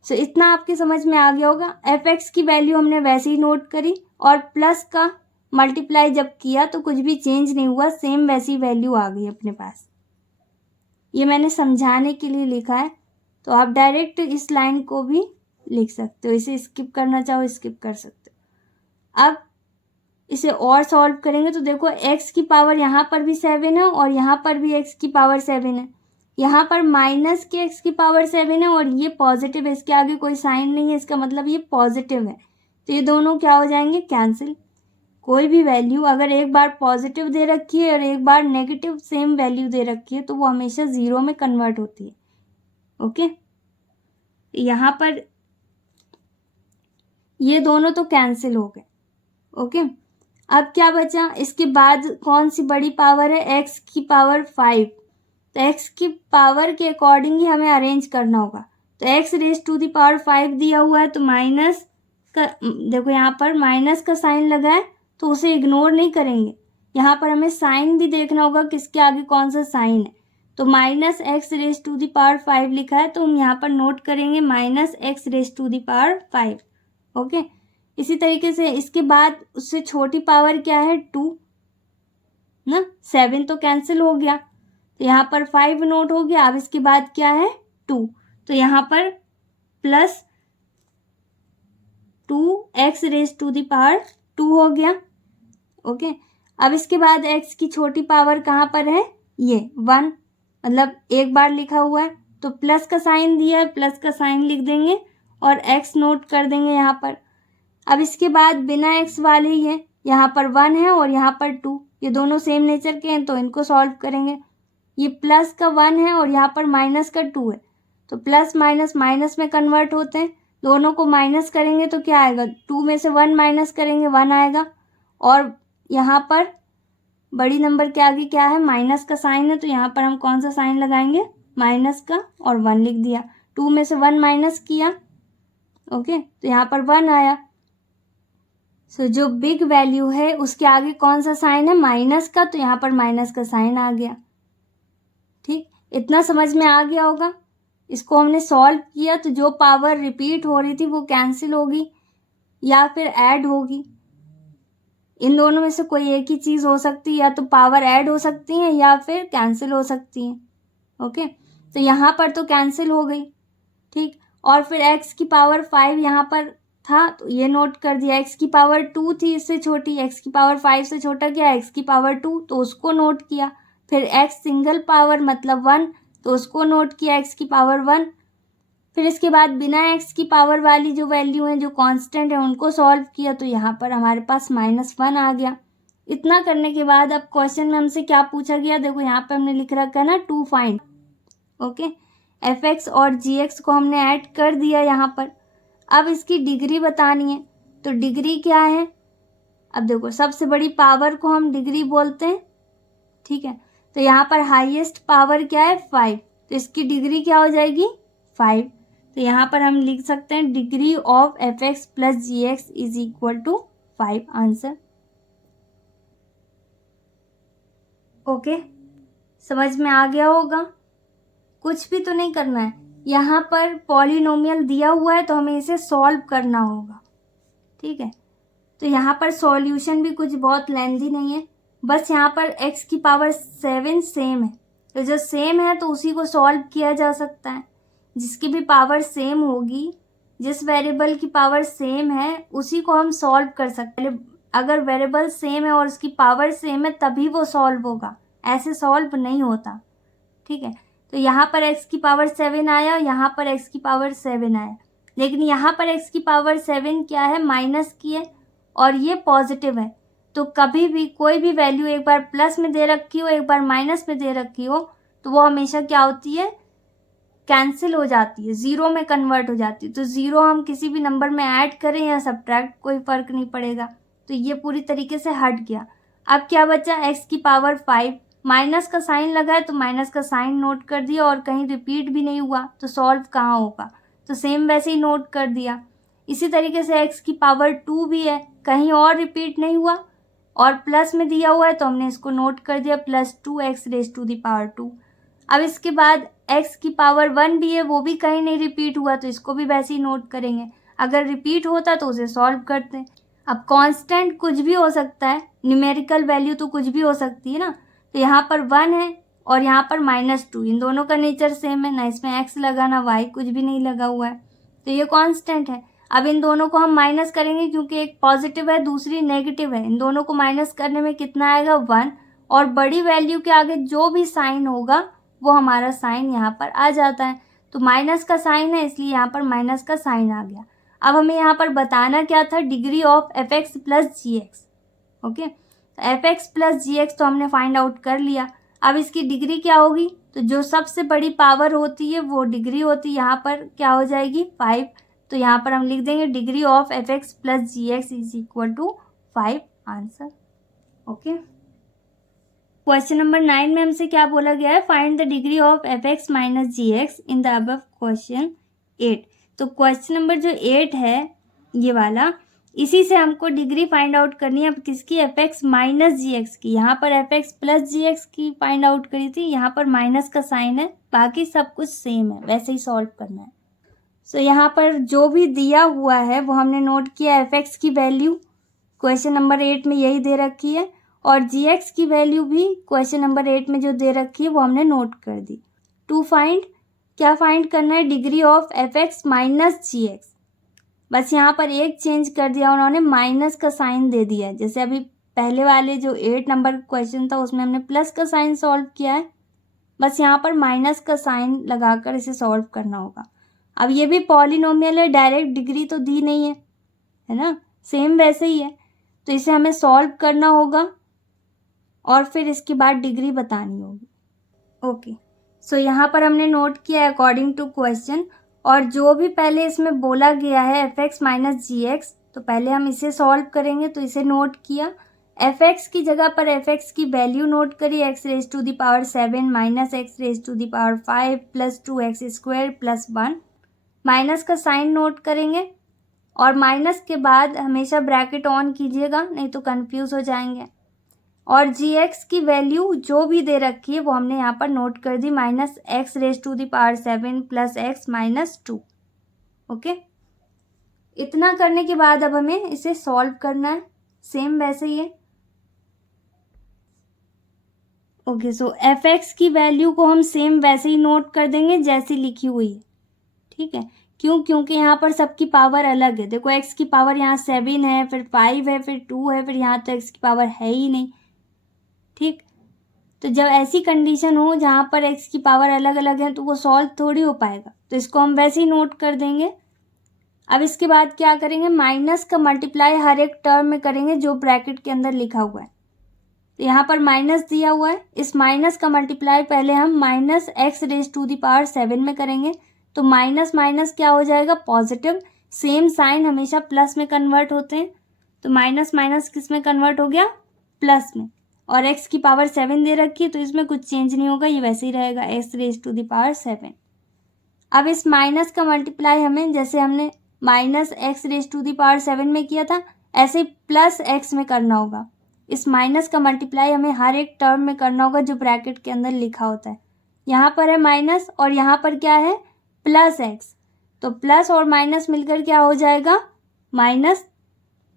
सो इतना आपकी समझ में आ गया होगा। एफ एक्स की वैल्यू हमने वैसे ही नोट करी और प्लस का मल्टीप्लाई जब किया तो कुछ भी चेंज नहीं हुआ, सेम वैसी वैल्यू आ गई अपने पास। ये मैंने समझाने के लिए लिखा है, तो आप डायरेक्ट इस लाइन को भी लिख सकते हो, इसे स्किप करना चाहो स्किप कर सकते हो। अब इसे और सॉल्व करेंगे तो देखो x की पावर यहाँ पर भी 7 है और यहाँ पर भी x की पावर 7 है। यहाँ पर माइनस के x की पावर 7 है और ये पॉजिटिव है, इसके आगे कोई साइन नहीं है, इसका मतलब ये पॉजिटिव है। तो ये दोनों क्या हो जाएंगे, कैंसिल। कोई भी वैल्यू अगर एक बार पॉजिटिव दे रखी है और एक बार नेगेटिव सेम वैल्यू दे रखी है तो वो हमेशा 0 में कन्वर्ट होती है। ओके, यहाँ पर ये दोनों तो कैंसिल हो गए। ओके, अब क्या बचा, इसके बाद कौन सी बड़ी पावर है, x की पावर 5। तो x की पावर के अकॉर्डिंग ही हमें अरेंज करना होगा। तो x raise to the power 5 दिया हुआ है तो माइनस का, देखो यहाँ पर माइनस का साइन लगा है तो उसे इग्नोर नहीं करेंगे। यहाँ पर हमें साइन भी देखना होगा किसके आगे कौन सा साइन है। तो minus x raise to the power 5 लिखा है, तो हम यहाँ पर नोट करेंगे minus x raise to the power 5। Okay, इसी तरीके से इसके बाद उससे छोटी पावर क्या है 2 ना, 7 तो कैंसिल हो गया, तो यहाँ पर 5 नोट हो गया। अब इसके बाद क्या है 2, तो यहाँ पर plus 2x raise to the power 2 हो गया। ओके, अब इसके बाद x की छोटी पावर कहाँ पर है, ये 1, मतलब एक बार लिखा हुआ है, तो प्लस का साइन दिया है, प्लस का साइन लिख देंगे और x नोट कर देंगे यहाँ पर। अब इसके बाद बिना x वाले ही है, यहाँ पर 1 है और यहाँ पर 2, ये दोनों सेम नेचर के हैं तो इनको सॉल्व करेंगे। ये प्लस का 1 है और यहाँ पर माइनस का 2 है, तो प्लस माइनस माइनस में कन्वर्ट होते हैं, दोनों को माइनस करेंगे तो क्या आएगा, 2 में से 1 माइनस करेंगे 1 आएगा। और यहाँ पर बड़ी नंबर के आगे क्या है, माइनस का साइन है, तो यहाँ पर हम कौन सा साइन लगाएंगे, माइनस का, और 1 लिख दिया। 2 में से 1 माइनस किया, ओके, तो यहाँ पर 1 आया। सो जो बिग वैल्यू है उसके आगे कौन सा साइन है, माइनस का, तो यहाँ पर माइनस का साइन आ गया। ठीक, इतना समझ में आ गया होगा। इसको हमने सॉल्व किया तो जो पावर रिपीट हो रही थी वो कैंसिल होगी या फिर ऐड होगी। इन दोनों में से कोई एक ही चीज़ हो सकती है, या तो पावर ऐड हो सकती है या फिर कैंसिल हो सकती है। ओके, तो यहाँ पर तो कैंसिल हो गई। ठीक, और फिर x की पावर 5 यहाँ पर था तो ये नोट कर दिया, x की पावर 2 थी इससे छोटी, x की पावर 5 से छोटा क्या, x की पावर 2, तो उसको नोट किया। फिर x सिंगल पावर मतलब 1, तो उसको नोट किया, x की पावर 1। फिर इसके बाद बिना x की पावर वाली जो वैल्यू है, जो कांस्टेंट है, उनको सॉल्व किया, तो यहाँ पर हमारे पास -1 आ गया। इतना करने के बाद अब क्वेश्चन में हमसे क्या पूछा गया, देखो यहाँ पे हमने लिख रखा है ना, टू फाइंड। ओके, fx और gx को हमने ऐड कर दिया यहाँ पर। अब इसकी डिग्री बतानी है, तो डिग्री क्या है, अब देखो सबसे बड़ी पावर को हम डिग्री बोलते हैं। ठीक है, तो यहाँ पर हाईएस्ट पावर क्या है 5, तो इसकी डिग्री क्या हो जाएगी 5। तो यहाँ पर हम लिख सकते हैं degree of fx plus gx is equal to 5 answer. Okay, समझ में आ गया होगा। कुछ भी तो नहीं करना है, यहाँ पर पॉलिनोमियल दिया हुआ है तो हमें इसे सॉल्व करना होगा। ठीक है, तो यहाँ पर सॉल्यूशन भी कुछ बहुत लेंथी नहीं है, बस यहाँ पर x की पावर 7 सेम है, तो जो सेम है तो उसी को सॉल्व किया जा सकता है। जिसकी भी पावर सेम होगी, जिस वेरिएबल की पावर सेम है उसी को हम सॉल्व कर सकते हैं। अगर वेरिएबल सेम है और उसकी पावर सेम है तभी वो सॉल्व होगा, ऐसे सॉल्व नहीं होता। ठीक है, तो यहाँ पर x की पावर 7 आया, यहाँ पर x की पावर 7 आया, लेकिन यहाँ पर x की पावर 7 क्या है, माइनस की है और ये पॉजिटिव है। तो कभी भी कोई भी वैल्यू एक बार प्लस में दे रखी हो, एक बार माइनस में दे रखी हो, तो वो हमेशा क्या होती है, कैंसिल हो जाती है, ज़ीरो में कन्वर्ट हो जाती है। तो ज़ीरो हम किसी भी नंबर में ऐड करें या सब्ट्रैक्ट, कोई फ़र्क नहीं पड़ेगा। तो ये पूरी तरीके से हट गया। अब क्या बचा, x की पावर 5, माइनस का साइन लगा है तो माइनस का साइन नोट कर दिया और कहीं रिपीट भी नहीं हुआ, तो सॉल्व कहाँ होगा, तो सेम वैसे ही नोट कर दिया। इसी तरीके से x की पावर 2 भी है, कहीं और रिपीट नहीं हुआ और प्लस में दिया हुआ है तो हमने इसको नोट कर दिया, plus 2x raise to the power 2। अब इसके बाद x की पावर 1 भी है, वो भी कहीं नहीं रिपीट हुआ तो इसको भी वैसे ही नोट करेंगे। अगर रिपीट होता तो उसे सॉल्व करते हैं। अब कांस्टेंट कुछ भी हो सकता है, न्यूमेरिकल वैल्यू तो कुछ भी हो सकती है ना, तो यहाँ पर 1 है और यहाँ पर -2, इन दोनों का नेचर सेम है, ना इसमें x लगा ना y, कुछ भी नहीं लगा हुआ है, तो ये कांस्टेंट है। अब इन दोनों को हम माइनस करेंगे क्योंकि एक पॉजिटिव है दूसरी नेगेटिव है, इन दोनों को माइनस करने में कितना आएगा 1, और बड़ी वैल्यू के आगे जो भी साइन होगा वो हमारा साइन यहाँ पर आ जाता है। तो माइनस का साइन है इसलिए यहाँ पर माइनस का साइन आ गया। अब हमें यहाँ पर बताना क्या था, degree of fx plus gx। Okay, तो fx प्लस gx तो हमने फाइंड आउट कर लिया। अब इसकी डिग्री क्या होगी, तो जो सबसे बड़ी पावर होती है वो डिग्री होती है, यहाँ पर क्या हो जाएगी 5, तो यहाँ पर हम लिख देंगे degree of fx plus gx is equal to 5 answer. Okay, question number 9 में हमसे क्या बोला गया है, find the degree of fx minus gx in the above question 8। तो क्वेश्चन नंबर जो 8 है ये वाला, इसी से हमको डिग्री फाइंड आउट करनी है अब किसकी, F X minus G X की। यहाँ पर f X plus G X की फाइंड आउट करी थी, यहाँ पर माइनस का साइन है, बाकी सब कुछ सेम है, वैसे ही सॉल्व करना है। सो यहाँ पर जो भी दिया हुआ है वो हमने नोट किया, एफ एक्स की वैल्यू क्वेश्चन नंबर 8 में यही दे रखी है, और जी एक्स की वैल्यू भी क्वेश्चन नंबर 8 में जो दे रखी है वो हमने नोट कर दी। टू फाइंड, क्या फाइंड करना है, degree of F X minus G X. बस यहाँ पर एक चेंज कर दिया उन्होंने, माइनस का साइन दे दिया है। जैसे अभी पहले वाले जो 8 नंबर क्वेश्चन था उसमें हमने प्लस का साइन सॉल्व किया है, बस यहाँ पर माइनस का साइन लगाकर इसे सॉल्व करना होगा। अब ये भी पॉलिनोमियल है, डायरेक्ट डिग्री तो दी नहीं है ना, सेम वैसे ही है, तो इसे हमें सॉल्व करना होगा और फिर इसके बाद डिग्री बतानी होगी। ओके, सो यहाँ पर हमने नोट किया अकॉर्डिंग टू क्वेश्चन, और जो भी पहले इसमें बोला गया है F X minus G X, तो पहले हम इसे सॉल्व करेंगे, तो इसे नोट किया। एफ एक्स की जगह पर एफ एक्स की वैल्यू नोट करी, x raise to the power 7 minus x raise to the power 5 plus 2x square plus 1। Minus का साइन नोट करेंगे, और माइनस के बाद हमेशा ब्रैकेट ऑन कीजिएगा, नहीं तो कंफ्यूज हो जाएंगे। और जी एक्स की वैल्यू जो भी दे रखी है वो हमने यहाँ पर नोट कर दी, minus x raise to the power 7 plus x minus 2। Okay, इतना करने के बाद अब हमें इसे सॉल्व करना है, सेम वैसे ही है। ओके, सो एफ एक्स की वैल्यू को हम सेम वैसे ही नोट कर देंगे जैसी लिखी हुई है, ठीक है। क्यों, क्योंकि यहाँ पर सबकी पावर अलग है। देखो एक्स की पावर यहाँ 7 है, फिर 5 है, फिर 2 है, फिर यहाँ तो एक्स की पावर है ही नहीं, ठीक। तो जब ऐसी कंडीशन हो जहाँ पर एक्स की पावर अलग अलग है तो वो सॉल्व थोड़ी हो पाएगा, तो इसको हम वैसे ही नोट कर देंगे। अब इसके बाद क्या करेंगे, माइनस का मल्टीप्लाई हर एक टर्म में करेंगे जो ब्रैकेट के अंदर लिखा हुआ है। तो यहाँ पर माइनस दिया हुआ है, इस माइनस का मल्टीप्लाई पहले हम minus x raise to the power 7 में करेंगे, तो माइनस माइनस क्या हो जाएगा, पॉजिटिव। सेम साइन हमेशा प्लस में कन्वर्ट होते हैं, तो माइनस माइनस किस में कन्वर्ट हो गया, प्लस में। और x की पावर 7 दे रखी है तो इसमें कुछ चेंज नहीं होगा, ये वैसे ही रहेगा, x raise to the power 7। अब इस माइनस का मल्टीप्लाई हमें जैसे हमने minus x raise to the power 7 में किया था, ऐसे प्लस x में करना होगा। इस माइनस का मल्टीप्लाई हमें हर एक टर्म में करना होगा जो ब्रैकेट के अंदर लिखा होता है। यहाँ पर है माइनस और यहाँ पर क्या है, प्लस x, तो प्लस और माइनस मिलकर क्या हो जाएगा, माइनस,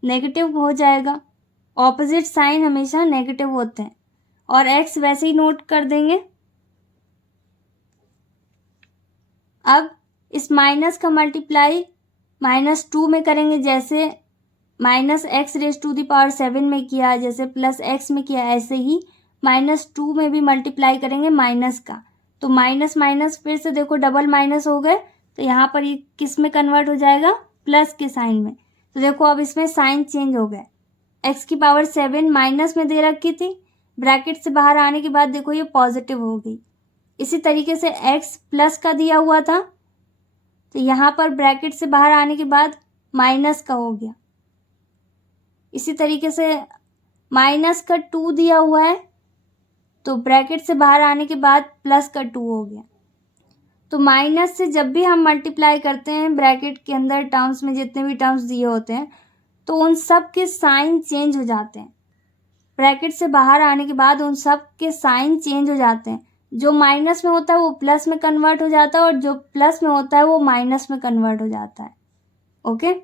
नेगेटिव हो जाएगा। ऑपोजिट साइन हमेशा नेगेटिव होते हैं, और x वैसे ही नोट कर देंगे। अब इस माइनस का मल्टीप्लाई -2 में करेंगे, जैसे minus x raise to the power 7 में किया, जैसे प्लस x में किया, ऐसे ही -2 में भी मल्टीप्लाई करेंगे माइनस का, तो माइनस माइनस फिर से देखो डबल माइनस हो गए, तो यहाँ पर ये किस में कन्वर्ट हो जाएगा, प्लस के साइन में। तो देखो अब इसमें साइन चेंज हो गया, एक्स की पावर 7 माइनस में दे रखी थी, ब्रैकेट से बाहर आने के बाद देखो ये पॉजिटिव हो गई। इसी तरीके से एक्स प्लस का दिया हुआ था, तो यहाँ पर ब्रैकेट से बाहर आने के बाद माइनस का हो गया। इसी तरीके से माइनस का 2 दिया हुआ है, तो ब्रैकेट से बाहर आने के बाद प्लस का 2 हो गया। तो माइनस से जब भी हम मल्टीप्लाई करते हैं ब्रैकेट के अंदर टर्म्स में जितने भी टर्म्स दिए होते हैं, तो उन सब के साइन चेंज हो जाते हैं। ब्रैकेट से बाहर आने के बाद उन सब के साइन चेंज हो जाते हैं, जो माइनस में होता है वो प्लस में कन्वर्ट हो जाता है, और जो प्लस में होता है वो माइनस में कन्वर्ट हो जाता है। ओके,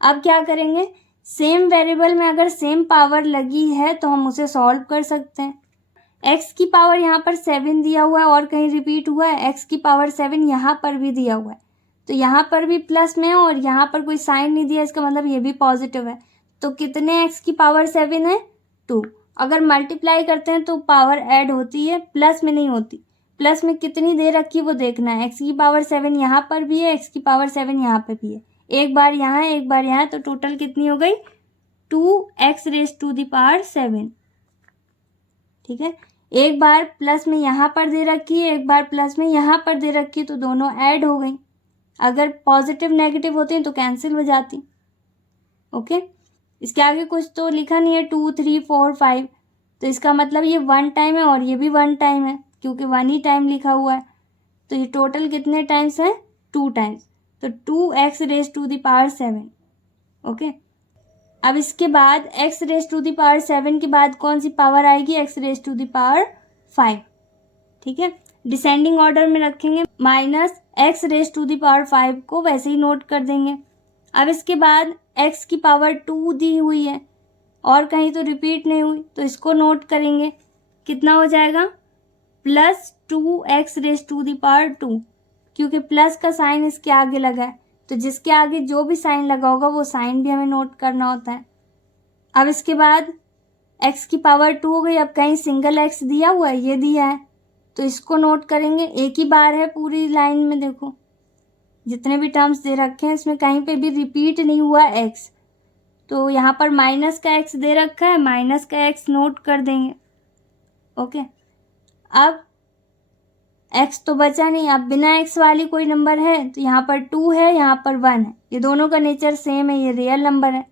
अब क्या करेंगे, सेम वेरिएबल में अगर सेम पावर लगी है तो हम उसे सॉल्व कर सकते हैं। एक्स की पावर यहाँ पर 7 दिया हुआ है और कहीं रिपीट हुआ है, एक्स की पावर 7 यहाँ पर भी दिया हुआ है, तो यहाँ पर भी प्लस में है और यहाँ पर कोई साइन नहीं दिया, इसका मतलब ये भी पॉजिटिव है। तो कितने एक्स की पावर 7 है, 2। अगर मल्टीप्लाई करते हैं तो पावर ऐड होती है, प्लस में नहीं होती। प्लस में कितनी दे रखी वो देखना है, एक्स की पावर 7 यहाँ पर भी है, एक्स की पावर 7 यहाँ पर भी है, एक बार यहाँ है एक बार यहाँ है, तो टोटल कितनी हो गई, 2x raise to the power 7। ठीक है, एक बार प्लस में यहाँ पर दे रखी है, एक बार प्लस में यहाँ पर दे रखी है, तो दोनों ऐड हो गई। अगर पॉजिटिव नेगेटिव होती हैं तो कैंसिल हो जाती। ओके, इसके आगे कुछ तो लिखा नहीं है, 2 3 4 5, तो इसका मतलब ये 1 टाइम है और ये भी 1 टाइम है, क्योंकि 1 ही टाइम लिखा हुआ है। तो ये टोटल कितने टाइम्स है, 2 टाइम्स, तो 2x raise to the power 7। Okay, अब इसके बाद x raise to the power 7 के बाद कौन सी पावर आएगी, x raise to the power 5। ठीक है, डिसेंडिंग ऑर्डर में रखेंगे, minus x raise to the power 5 को वैसे ही नोट कर देंगे। अब इसके बाद x की पावर 2 दी हुई है और कहीं तो रिपीट नहीं हुई, तो इसको नोट करेंगे। कितना हो जाएगा, plus 2x raise to the power 2, क्योंकि प्लस का साइन इसके आगे लगा है, तो जिसके आगे जो भी साइन लगा होगा वो साइन भी हमें नोट करना होता है। अब इसके बाद x की पावर 2 हो गई। अब कहीं सिंगल x दिया हुआ है, ये दिया है, तो इसको नोट करेंगे। एक ही बार है पूरी लाइन में, देखो जितने भी टर्म्स दे रखे हैं इसमें कहीं पे भी रिपीट नहीं हुआ x, तो यहाँ पर माइनस का x दे रखा है, माइनस का x नोट कर देंगे। ओके, अब x तो बचा नहीं। अब बिना x वाली कोई नंबर है तो यहाँ पर 2 है, यहाँ पर 1 है, ये दोनों का नेचर सेम है, ये रियल नंबर है।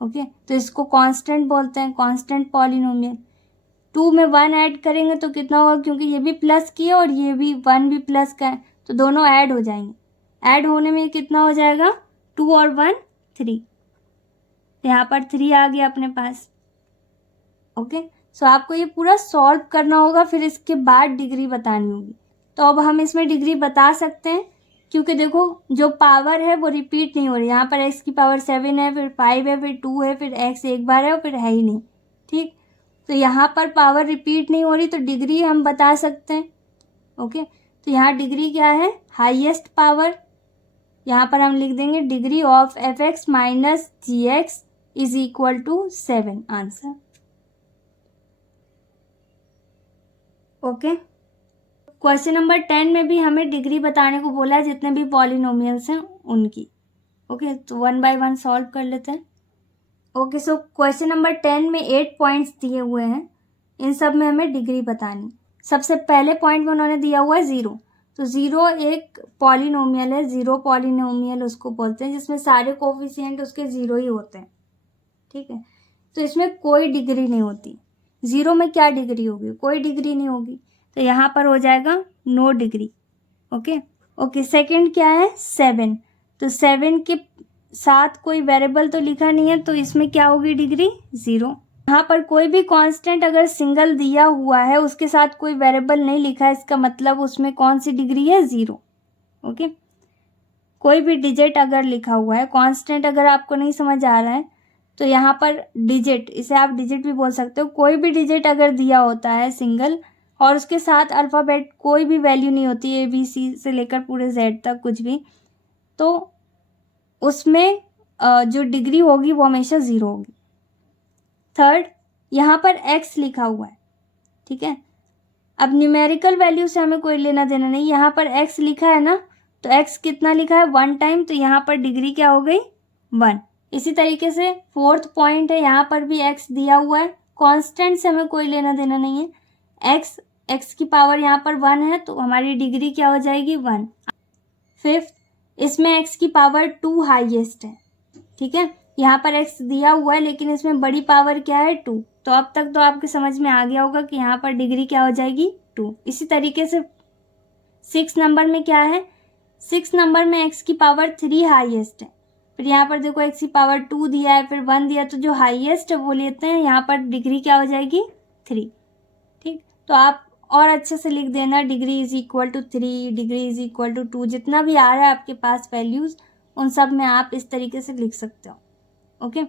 ओके, तो इसको कांस्टेंट बोलते हैं, कांस्टेंट पॉलिनोमियल। 2 में 1 ऐड करेंगे तो कितना होगा, क्योंकि ये भी प्लस की है और ये भी 1 भी प्लस का है, तो दोनों ऐड हो जाएंगे। ऐड होने में कितना हो जाएगा, 2 और 1 3, यहाँ पर 3 आ गया अपने पास। ओके, सो आपको ये पूरा सॉल्व करना होगा, फिर इसके बाद डिग्री बतानी होगी। तो अब हम इसमें डिग्री बता सकते हैं, क्योंकि देखो जो पावर है वो रिपीट नहीं हो रही। यहाँ पर x की पावर 7 है, फिर 5 है, फिर 2 है, फिर x एक बार है और फिर है ही नहीं। ठीक, तो यहाँ पर पावर रिपीट नहीं हो रही, तो डिग्री हम बता सकते हैं। ओके, तो यहाँ डिग्री क्या है, हाईएस्ट पावर। यहाँ पर हम लिख देंगे degree of f(x minus gx is equal to 7, answer. Okay, question number 10 में भी हमें डिग्री बताने को बोला है जितने भी पॉलिनोमियल्स हैं उनकी। ओके, तो 1 बाय 1 सॉल्व कर लेते हैं। ओके, सो क्वेश्चन नंबर 10 में 8 पॉइंट्स दिए हुए हैं, इन सब में हमें डिग्री बतानी। सबसे पहले पॉइंट में उन्होंने दिया हुआ है 0, तो 0 एक पॉलिनोमियल है, 0 पॉलिनोमियल उसको बोलते हैं जिसमें सारे कोफिशिएंट उसके 0 ही होते हैं। ठीक है, तो इसमें कोई डिग्री नहीं होती। 0 में क्या डिग्री होगी, कोई डिग्री नहीं होगी, तो यहाँ पर हो जाएगा no degree. Okay okay, second क्या है 7, तो 7 के साथ कोई वेरिएबल तो लिखा नहीं है, तो इसमें क्या होगी डिग्री 0। यहाँ पर कोई भी कांस्टेंट अगर सिंगल दिया हुआ है, उसके साथ कोई वेरिएबल नहीं लिखा है, इसका मतलब उसमें कौन सी डिग्री है 0। ओके, कोई भी डिजिट अगर लिखा हुआ है, कांस्टेंट अगर आपको नहीं समझ आ रहा है तो यहाँ पर डिजिट, इसे आप डिजिट भी बोल सकते हो, कोई भी डिजिट अगर दिया होता है सिंगल और उसके साथ अल्फ़ाबेट कोई भी वैल्यू नहीं होती, ABC से लेकर पूरे Z तक कुछ भी, तो उसमें जो डिग्री होगी वो हमेशा 0 होगी। थर्ड, यहाँ पर x लिखा हुआ है, ठीक है। अब न्यूमेरिकल वैल्यू से हमें कोई लेना देना नहीं, यहाँ पर x लिखा है ना, तो x कितना लिखा है 1 टाइम, तो यहाँ पर डिग्री क्या हो गई 1। इसी तरीके से फोर्थ पॉइंट है, यहाँ पर भी x दिया हुआ है, कांस्टेंट से हमें कोई लेना देना नहीं है। x की पावर यहाँ पर 1 है, तो हमारी डिग्री क्या हो जाएगी 1। फिफ्थ, इसमें x की पावर 2 हाईएस्ट है, ठीक है। यहाँ पर x दिया हुआ है लेकिन इसमें बड़ी पावर क्या है 2, तो अब तक तो आपके समझ में आ गया होगा कि यहाँ पर डिग्री क्या हो जाएगी 2। इसी तरीके से 6 नंबर में क्या है, 6 नंबर में x की पावर 3 हाईएस्ट है, फिर यहाँ पर देखो x की पावर 2 दिया है, फिर 1 दिया, तो जो हाईएस्ट है वो लेते हैं, यहाँ पर डिग्री क्या हो जाएगी 3। ठीक, तो आप और अच्छे से लिख देना degree is equal to 3, degree is equal to 2, जितना भी आ रहा है आपके पास वैल्यूज़ उन सब में आप इस तरीके से लिख सकते हो। ओके,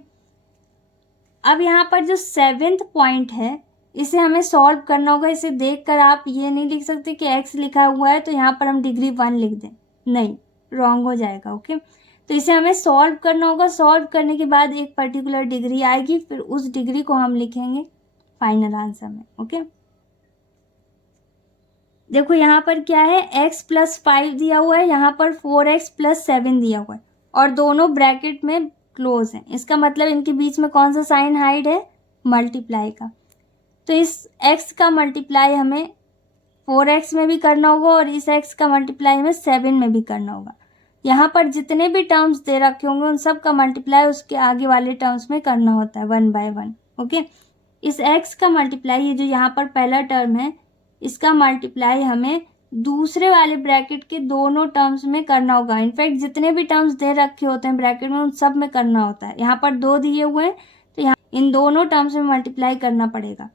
अब यहाँ पर जो 7th पॉइंट है इसे हमें सॉल्व करना होगा। इसे देखकर आप ये नहीं लिख सकते कि x लिखा हुआ है तो यहाँ पर हम डिग्री 1 लिख दें, नहीं, रॉन्ग हो जाएगा। ओके, तो इसे हमें सॉल्व करना होगा। सॉल्व करने के बाद एक पर्टिकुलर डिग्री आएगी, फिर उस डिग्री को हम लिखेंगे फाइनल आंसर में। ओके, देखो यहाँ पर क्या है, x + 5 दिया हुआ है, यहाँ पर 4x + 7 दिया हुआ है और दोनों ब्रैकेट में क्लोज है। इसका मतलब इनके बीच में कौन सा साइन हाइड है, मल्टीप्लाई का। तो इस x का मल्टीप्लाई हमें 4x में भी करना होगा और इस x का मल्टीप्लाई हमें 7 में भी करना होगा। यहाँ पर जितने भी टर्म्स दे रखे होंगे उन सब का मल्टीप्लाई उसके आगे वाले टर्म्स में करना होता है 1 बाय 1। ओके, इस x का मल्टीप्लाई, ये जो यहाँ पर पहला टर्म है इसका मल्टीप्लाई हमें दूसरे वाले ब्रैकेट के दोनों टर्म्स में करना होगा। इनफैक्ट जितने भी टर्म्स दे रखे होते हैं ब्रैकेट में उन सब में करना होता है। यहाँ पर 2 दिए हुए हैं तो यहाँ इन दोनों टर्म्स में मल्टीप्लाई करना पड़ेगा।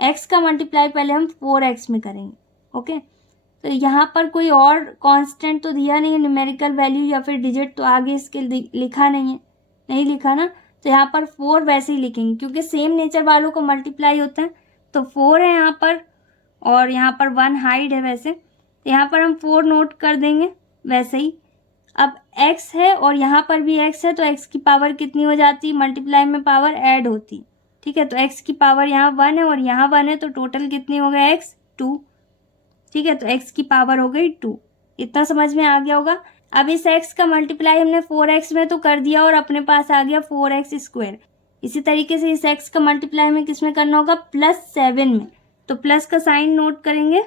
x का मल्टीप्लाई पहले हम 4x में करेंगे। ओके, तो यहाँ पर कोई और कांस्टेंट तो दिया नहीं है, न्यूमेरिकल वैल्यू या फिर डिजिट तो आगे इसके लिखा नहीं है, नहीं लिखा ना, तो यहाँ पर 4 वैसे ही लिखेंगे क्योंकि सेम नेचर वालों को मल्टीप्लाई होता है। तो 4 है यहाँ पर और यहाँ पर 1 हाइड है वैसे, तो यहाँ पर हम 4 नोट कर देंगे वैसे ही। अब x है और यहाँ पर भी x है तो x की पावर कितनी हो जाती है, मल्टीप्लाई में पावर ऐड होती। ठीक है, तो x की पावर यहाँ 1 है और यहाँ 1 है तो टोटल कितनी हो गया x 2। ठीक है, तो x की पावर हो गई 2। इतना समझ में आ गया होगा। अब इस x का मल्टीप्लाई हमने 4x में तो कर दिया और अपने पास आ गया 4x स्क्वायर। इसी तरीके से इस x का मल्टीप्लाई में किस में करना होगा, +7 में। तो प्लस का साइन नोट करेंगे,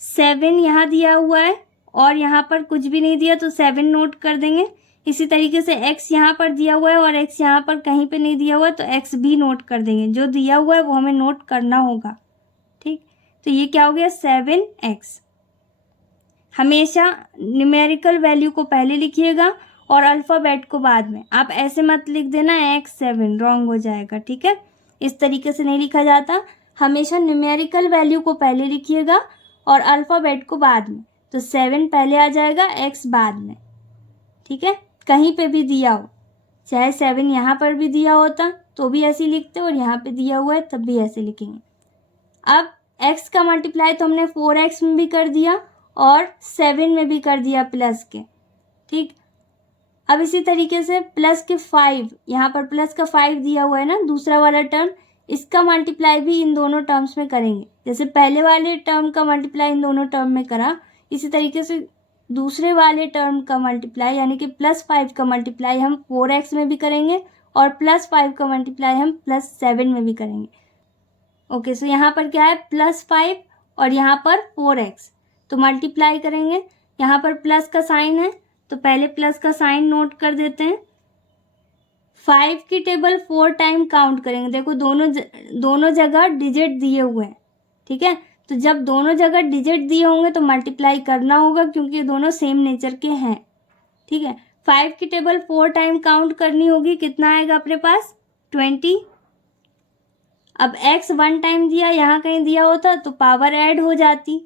7 यहाँ दिया हुआ है और यहाँ पर कुछ भी नहीं दिया तो 7 नोट कर देंगे। इसी तरीके से x यहाँ पर दिया हुआ है और x यहाँ पर कहीं पे नहीं दिया हुआ है तो x भी नोट कर देंगे। जो दिया हुआ है वो हमें नोट करना होगा। ठीक, तो ये क्या हो गया 7x। हमेशा न्यूमेरिकल वैल्यू को पहले लिखिएगा और अल्फ़ाबेट को बाद में। आप ऐसे मत लिख देना x7, रॉन्ग हो जाएगा। ठीक है, इस तरीके से नहीं लिखा जाता। हमेशा न्यूमेरिकल वैल्यू को पहले लिखिएगा और अल्फ़ाबेट को बाद में। तो 7 पहले आ जाएगा, x बाद में। ठीक है, कहीं पे भी दिया हो, चाहे 7 यहाँ पर भी दिया होता तो भी ऐसे लिखते और यहाँ पे दिया हुआ है तब भी ऐसे लिखेंगे। अब x का मल्टीप्लाई तो हमने 4x में भी कर दिया और 7 में भी कर दिया प्लस के। ठीक, अब इसी तरीके से प्लस के 5, यहाँ पर प्लस का 5 दिया हुआ है ना दूसरा वाला टर्म, इसका मल्टीप्लाई भी इन दोनों टर्म्स में करेंगे। जैसे पहले वाले टर्म का मल्टीप्लाई इन दोनों टर्म में करा, इसी तरीके से दूसरे वाले टर्म का मल्टीप्लाई यानी कि +5 का मल्टीप्लाई हम 4x में भी करेंगे और +5 का मल्टीप्लाई हम +7 में भी करेंगे। ओके, सो यहाँ पर क्या है +5 और यहाँ पर 4x, तो मल्टीप्लाई करेंगे। यहाँ पर प्लस का साइन है तो पहले प्लस का साइन नोट कर देते हैं। 5 की टेबल 4 टाइम काउंट करेंगे। देखो दोनों जगह डिजिट दिए हुए हैं। ठीक है, तो जब दोनों जगह डिजिट दिए होंगे तो मल्टीप्लाई करना होगा क्योंकि ये दोनों सेम नेचर के हैं। ठीक है, 5 की टेबल 4 टाइम काउंट करनी होगी। कितना आएगा अपने पास 20। अब x 1 टाइम दिया, यहाँ कहीं दिया होता तो पावर ऐड हो जाती।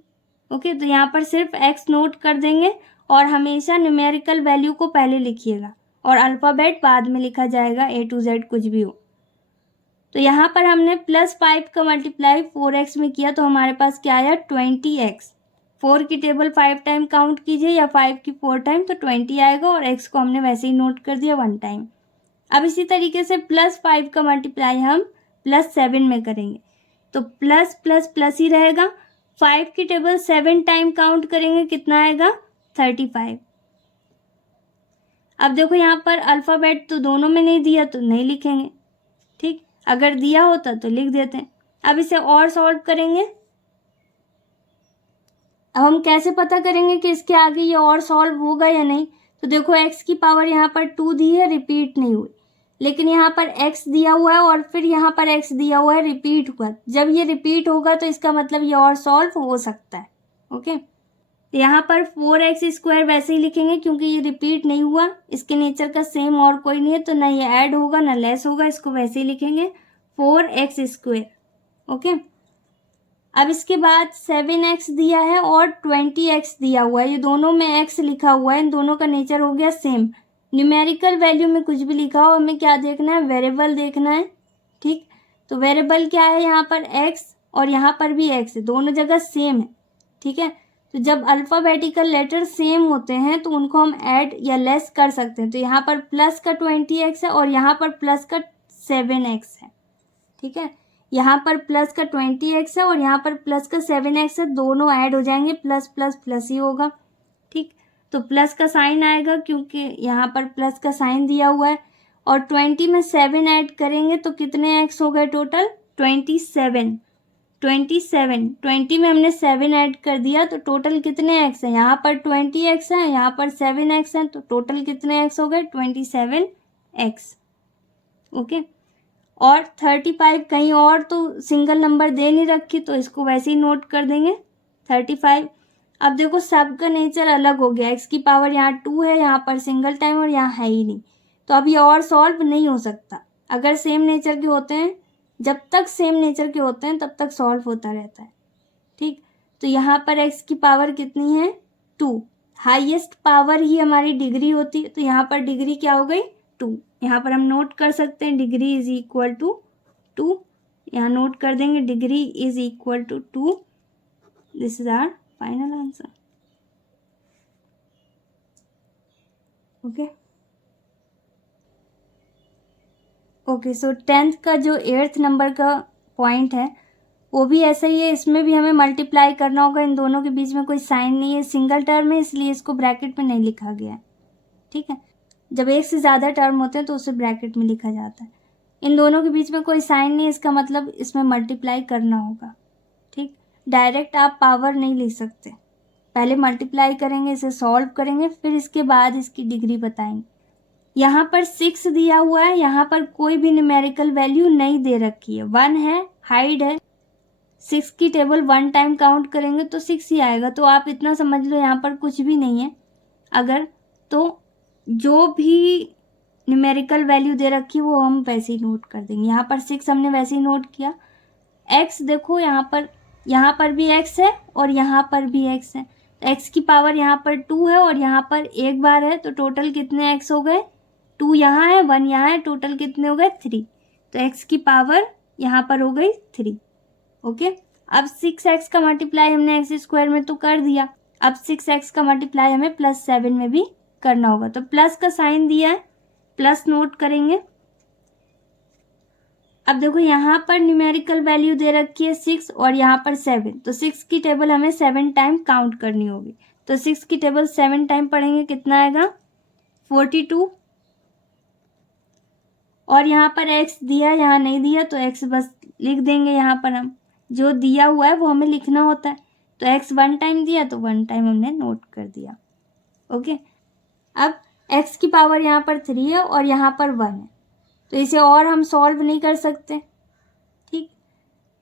ओके, तो यहाँ पर सिर्फ x नोट कर देंगे और हमेशा न्यूमेरिकल वैल्यू को पहले लिखिएगा और अल्फ़ाबेट बाद में लिखा जाएगा, A to Z कुछ भी हो। तो यहाँ पर हमने +5 का मल्टीप्लाई 4x में किया तो हमारे पास क्या आया 20x। 4 की टेबल 5 टाइम काउंट कीजिए या 5 की 4 टाइम तो 20 आएगा और x को हमने वैसे ही नोट कर दिया 1 टाइम। अब इसी तरीके से +5 का मल्टीप्लाई हम +7 में करेंगे तो प्लस प्लस प्लस ही रहेगा। 5 की टेबल 7 टाइम काउंट करेंगे, कितना आएगा 35। अब देखो यहाँ पर अल्फ़ाबेट तो दोनों में नहीं दिया तो नहीं लिखेंगे। ठीक, अगर दिया होता तो लिख देते हैं। अब इसे और सॉल्व करेंगे। अब हम कैसे पता करेंगे कि इसके आगे ये और सॉल्व होगा या नहीं, तो देखो x की पावर यहाँ पर 2 दी है, रिपीट नहीं हुई, लेकिन यहाँ पर x दिया हुआ है और फिर यहाँ पर x दिया हुआ है, रिपीट हुआ। जब ये रिपीट होगा तो इसका मतलब ये और सॉल्व हो सकता है। ओके, यहाँ पर 4x स्क्वायर वैसे ही लिखेंगे क्योंकि ये रिपीट नहीं हुआ, इसके नेचर का सेम और कोई नहीं है तो ना ये ऐड होगा ना लेस होगा, इसको वैसे ही लिखेंगे 4x स्क्वायर। ओके, अब इसके बाद 7x दिया है और 20x दिया हुआ है, ये दोनों में x लिखा हुआ है, इन दोनों का नेचर हो गया सेम। न्यूमेरिकल वैल्यू में कुछ भी लिखा हो, हमें क्या देखना है, वेरिएबल देखना है। ठीक, तो वेरिएबल क्या है, यहाँ पर x और यहाँ पर भी x है, दोनों जगह सेम है। ठीक है, तो जब अल्फ़ाबेटिकल लेटर सेम होते हैं तो उनको हम ऐड या लेस कर सकते हैं। तो यहाँ पर प्लस का 20x है और यहाँ पर प्लस का 7x है। ठीक है, यहाँ पर प्लस का 20x है और यहाँ पर प्लस का 7x है, दोनों ऐड हो जाएंगे, प्लस प्लस प्लस ही होगा। ठीक, तो प्लस का साइन आएगा क्योंकि यहाँ पर प्लस का साइन दिया हुआ है और 20 में 7 ऐड करेंगे तो कितने x हो गए टोटल 27। 20 में हमने 7 ऐड कर दिया तो टोटल कितने x है, यहाँ पर 20x है, यहाँ पर 7x है, तो टोटल कितने x हो गए 27x। ओके, और 35 कहीं और तो सिंगल नंबर दे नहीं रखी तो इसको वैसे ही नोट कर देंगे 35। अब देखो सबका नेचर अलग हो गया, एक्स की पावर यहाँ 2 है, यहाँ पर सिंगल टाइम और यहाँ है ही नहीं, तो अब ये और सॉल्व नहीं हो सकता। अगर सेम नेचर के होते हैं, जब तक सेम नेचर के होते हैं तब तक सॉल्व होता रहता है, ठीक। तो यहाँ पर एक्स की पावर कितनी है 2, हाईएस्ट पावर ही हमारी डिग्री होती है, तो यहाँ पर डिग्री क्या हो गई 2। यहाँ पर हम नोट कर सकते हैं डिग्री इज इक्वल टू 2, यहाँ नोट कर देंगे degree is equal to 2। This is our final answer. Okay so 10th का जो 8th नंबर का पॉइंट है वो भी ऐसा ही है, इसमें भी हमें मल्टीप्लाई करना होगा। इन दोनों के बीच में कोई साइन नहीं है, सिंगल टर्म है इसलिए इसको ब्रैकेट में नहीं लिखा गया है, ठीक है। जब एक से ज़्यादा टर्म होते हैं तो उसे ब्रैकेट में लिखा जाता है। इन दोनों के बीच में कोई साइन नहीं है, इसका मतलब इसमें मल्टीप्लाई करना होगा, ठीक। डायरेक्ट आप पावर नहीं लिख सकते, पहले मल्टीप्लाई करेंगे, इसे सॉल्व करेंगे, फिर इसके बाद इसकी डिग्री बताएंगे। यहाँ पर 6 दिया हुआ है, यहाँ पर कोई भी न्यूमेरिकल वैल्यू नहीं दे रखी है, 1 है, हाइड है। 6 की टेबल 1 टाइम काउंट करेंगे तो 6 ही आएगा, तो आप इतना समझ लो यहाँ पर कुछ भी नहीं है। अगर तो जो भी न्यूमेरिकल वैल्यू दे रखी है वो हम वैसे ही नोट कर देंगे। यहाँ पर 6 हमने वैसे ही नोट किया। x देखो यहाँ पर भी x है और यहाँ पर भी x है, तो x की पावर यहाँ पर 2 है और यहाँ पर एक बार है, तो टोटल कितने x हो गए, 2 यहाँ है 1 यहाँ है, टोटल कितने हो गए 3। तो x की पावर यहाँ पर हो गई 3। ओके, अब 6x का मल्टीप्लाई हमने एक्स स्क्वायर में तो कर दिया, अब 6x का मल्टीप्लाई हमें +7 में भी करना होगा। तो प्लस का साइन दिया है, प्लस नोट करेंगे। अब देखो यहाँ पर न्यूमेरिकल वैल्यू दे रखी है 6 और यहाँ पर 7, तो 6 की टेबल हमें 7 टाइम काउंट करनी होगी। तो 6 की टेबल 7 टाइम पढ़ेंगे, कितना आएगा 42। और यहाँ पर x दिया, यहाँ नहीं दिया तो x बस लिख देंगे। यहाँ पर हम जो दिया हुआ है वो हमें लिखना होता है, तो x 1 टाइम दिया तो 1 टाइम हमने नोट कर दिया। ओके, अब x की पावर यहाँ पर 3 है और यहाँ पर 1 है, तो इसे और हम सॉल्व नहीं कर सकते, ठीक।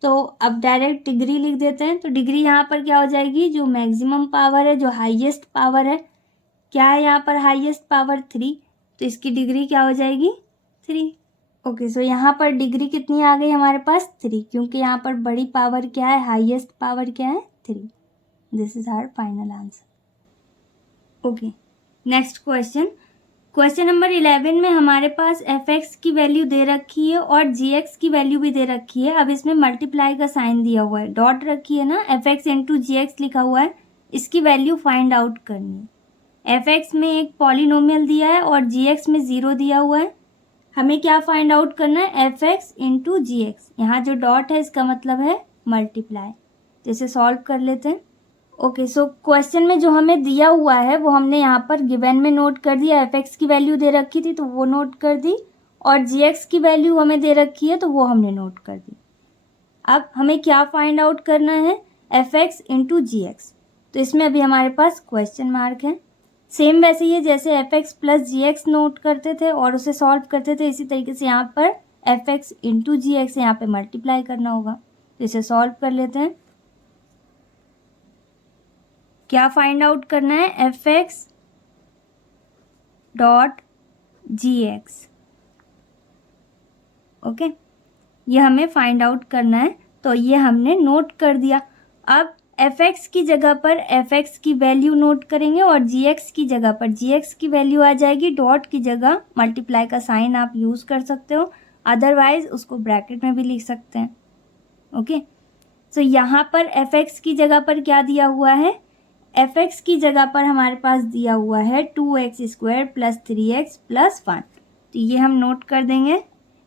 तो अब डायरेक्ट डिग्री लिख देते हैं। तो डिग्री यहाँ पर क्या हो जाएगी, जो मैक्सिमम पावर है, जो हाईएस्ट पावर है, क्या है यहाँ पर हाईएस्ट पावर 3, तो इसकी डिग्री क्या हो जाएगी 3। ओके, सो यहाँ पर डिग्री कितनी आ गई हमारे पास 3, क्योंकि यहाँ पर बड़ी पावर क्या है, हाईएस्ट पावर क्या है 3। This is our final answer. Okay, next question number 11 में हमारे पास fx की वैल्यू दे रखी है और gx की वैल्यू भी दे रखी है। अब इसमें मल्टीप्लाई का साइन दिया हुआ है, डॉट रखी है ना, fx इंटू gx लिखा हुआ है, इसकी वैल्यू फाइंड आउट करनी है। fx में एक पॉलिनोमियल दिया है और gx में 0 दिया हुआ है, हमें क्या फाइंड आउट करना है, fx इंटू gx। यहाँ जो डॉट है इसका मतलब है मल्टीप्लाई, तो इसे सॉल्व कर लेते हैं। ओके, सो क्वेश्चन में जो हमें दिया हुआ है वो हमने यहाँ पर गिवन में नोट कर दिया। fx की वैल्यू दे रखी थी तो वो नोट कर दी, और gx की वैल्यू हमें दे रखी है तो वो हमने नोट कर दी। अब हमें क्या फाइंड आउट करना है, fx इंटू gx। तो इसमें अभी हमारे पास क्वेश्चन मार्क है। सेम वैसे ही है जैसे fx प्लस gx नोट करते थे और उसे सॉल्व करते थे, इसी तरीके से यहाँ पर fx इंटू gx यहाँ पे मल्टीप्लाई करना होगा। तो इसे सॉल्व कर लेते हैं। क्या फाइंड आउट करना है, fx डॉट gx। ओके, ये हमें फाइंड आउट करना है, तो ये हमने नोट कर दिया। अब fx की जगह पर fx की वैल्यू नोट करेंगे और gx की जगह पर gx की वैल्यू आ जाएगी। डॉट की जगह मल्टीप्लाई का साइन आप यूज़ कर सकते हो, अदरवाइज उसको ब्रैकेट में भी लिख सकते हैं। ओके, सो यहाँ पर fx की जगह पर क्या दिया हुआ है, fx की जगह पर हमारे पास दिया हुआ है 2x² प्लस 3x प्लस 1, तो ये हम नोट कर देंगे।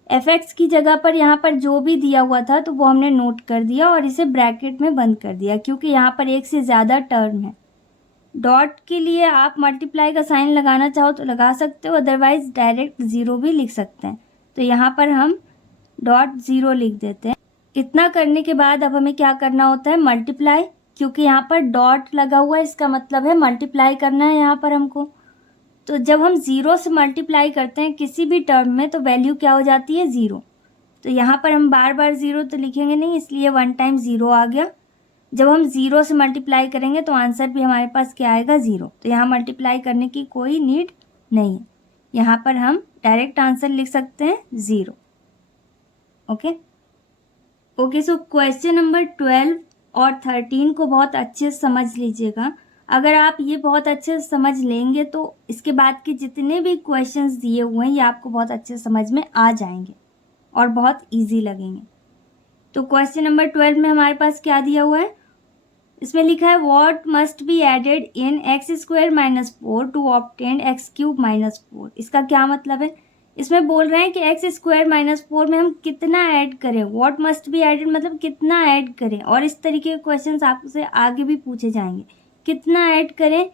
fx की जगह पर यहाँ पर जो भी दिया हुआ था तो वो हमने नोट कर दिया और इसे ब्रैकेट में बंद कर दिया, क्योंकि यहाँ पर एक से ज़्यादा टर्म है। डॉट के लिए आप मल्टीप्लाई का साइन लगाना चाहो तो लगा सकते हो, अदरवाइज डायरेक्ट 0 भी लिख सकते हैं। तो यहाँ पर हम डॉट 0 लिख देते हैं। इतना करने के बाद अब हमें क्या करना होता है, मल्टीप्लाई, क्योंकि यहाँ पर डॉट लगा हुआ है, इसका मतलब है मल्टीप्लाई करना है यहाँ पर हमको। तो जब हम 0 से मल्टीप्लाई करते हैं किसी भी टर्म में तो वैल्यू क्या हो जाती है 0। तो यहाँ पर हम बार बार 0 तो लिखेंगे नहीं, इसलिए 1 टाइम 0 आ गया। जब हम 0 से मल्टीप्लाई करेंगे तो आंसर भी हमारे पास क्या आएगा, 0। तो यहाँ मल्टीप्लाई करने की कोई नीड नहीं है, यहाँ पर हम डायरेक्ट आंसर लिख सकते हैं 0। ओके, सो क्वेश्चन नंबर 12 और 13 को बहुत अच्छे से समझ लीजिएगा। अगर आप ये बहुत अच्छे से समझ लेंगे तो इसके बाद के जितने भी क्वेश्चंस दिए हुए हैं ये आपको बहुत अच्छे से समझ में आ जाएंगे और बहुत इजी लगेंगे। तो क्वेश्चन नंबर 12 में हमारे पास क्या दिया हुआ है, इसमें लिखा है what must be added in x² - 4 to obtain x³ - 4। इसका क्या मतलब है, इसमें बोल रहे हैं कि x² - 4 में हम कितना ऐड करें। व्हाट मस्ट बी एडेड मतलब कितना ऐड करें, और इस तरीके के क्वेश्चंस आपसे आगे भी पूछे जाएंगे। कितना ऐड करें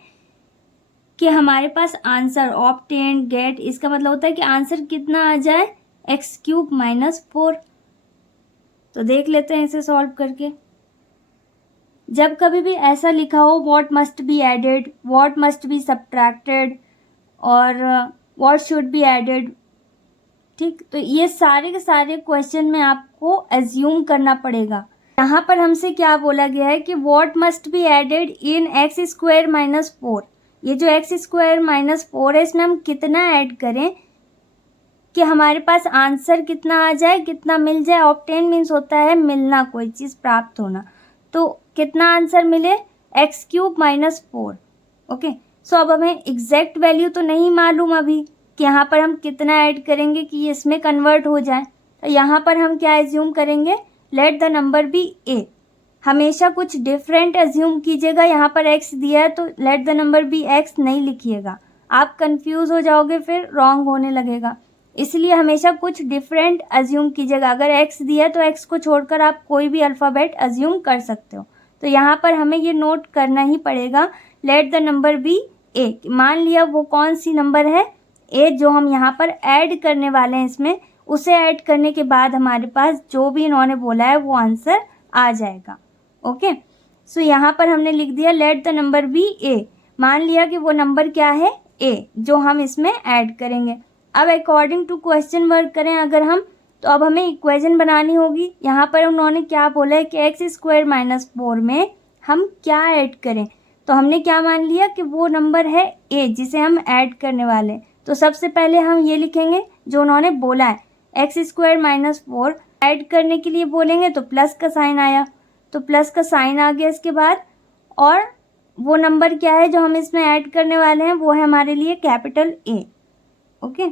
कि हमारे पास आंसर ऑब्टेन गेट, इसका मतलब होता है कि आंसर कितना आ जाए, x³ - 4। तो देख लेते हैं इसे सॉल्व करके। जब कभी भी ऐसा लिखा हो what must be added, what must be subtracted और व्हाट शुड बी एडेड, ठीक, तो ये सारे के सारे क्वेश्चन में आपको एज्यूम करना पड़ेगा। यहाँ पर हमसे क्या बोला गया है कि what must be added in x² - 4। ये जो x² - 4 है इसमें हम कितना ऐड करें कि हमारे पास आंसर कितना आ जाए, कितना मिल जाए। ऑब्टेन मीन्स होता है मिलना, कोई चीज़ प्राप्त होना। तो कितना आंसर मिले, x³ - 4। ओके, सो अब हमें एग्जैक्ट वैल्यू तो नहीं मालूम अभी कि यहाँ पर हम कितना ऐड करेंगे कि ये इसमें कन्वर्ट हो जाए। तो यहाँ पर हम क्या एज्यूम करेंगे, लेट द नंबर बी ए। हमेशा कुछ डिफरेंट एज्यूम कीजिएगा। यहाँ पर x दिया है तो let the number be x नहीं लिखिएगा, आप कंफ्यूज हो जाओगे, फिर रॉन्ग होने लगेगा। इसलिए हमेशा कुछ डिफरेंट एज्यूम कीजिएगा। अगर x दिया है तो x को छोड़कर आप कोई भी अल्फ़ाबेट एज्यूम कर सकते हो। तो यहाँ पर हमें ये नोट करना ही पड़ेगा, लेट द नंबर बी ए। मान लिया वो कौन सी नंबर है, ए, जो हम यहाँ पर ऐड करने वाले हैं इसमें, उसे ऐड करने के बाद हमारे पास जो भी इन्होंने बोला है वो आंसर आ जाएगा। ओके, सो यहाँ पर हमने लिख दिया लेट द नंबर बी ए। मान लिया कि वो नंबर क्या है, ए, जो हम इसमें ऐड करेंगे। अब अकॉर्डिंग टू क्वेश्चन वर्क करें अगर हम, तो अब हमें इक्वेशन बनानी होगी। यहाँ पर उन्होंने क्या बोला है कि x² - 4 में हम क्या ऐड करें। तो हमने क्या मान लिया कि वो नंबर है ए जिसे हम ऐड करने वाले। तो सबसे पहले हम ये लिखेंगे जो उन्होंने बोला है, x² - 4 ऐड करने के लिए बोलेंगे तो प्लस का साइन आया, तो प्लस का साइन आ गया इसके बाद। और वो नंबर क्या है जो हम इसमें ऐड करने वाले हैं, वो है हमारे लिए कैपिटल ए। ओके,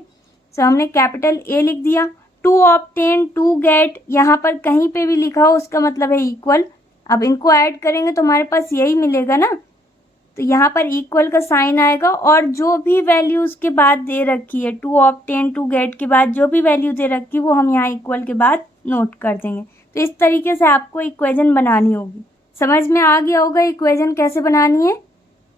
सो हमने कैपिटल ए लिख दिया। टू ऑब्टेन, टू गेट, यहाँ पर कहीं पे भी लिखा हो उसका मतलब है इक्वल। अब इनको ऐड करेंगे तो हमारे पास यही मिलेगा ना, तो यहाँ पर इक्वल का साइन आएगा। और जो भी वैल्यू उसके बाद दे रखी है, टू ऑब्टेन, टू गेट के बाद जो भी वैल्यू दे रखी है वो हम यहाँ इक्वल के बाद नोट कर देंगे। तो इस तरीके से आपको इक्वेशन बनानी होगी। समझ में आ गया होगा इक्वेशन कैसे बनानी है।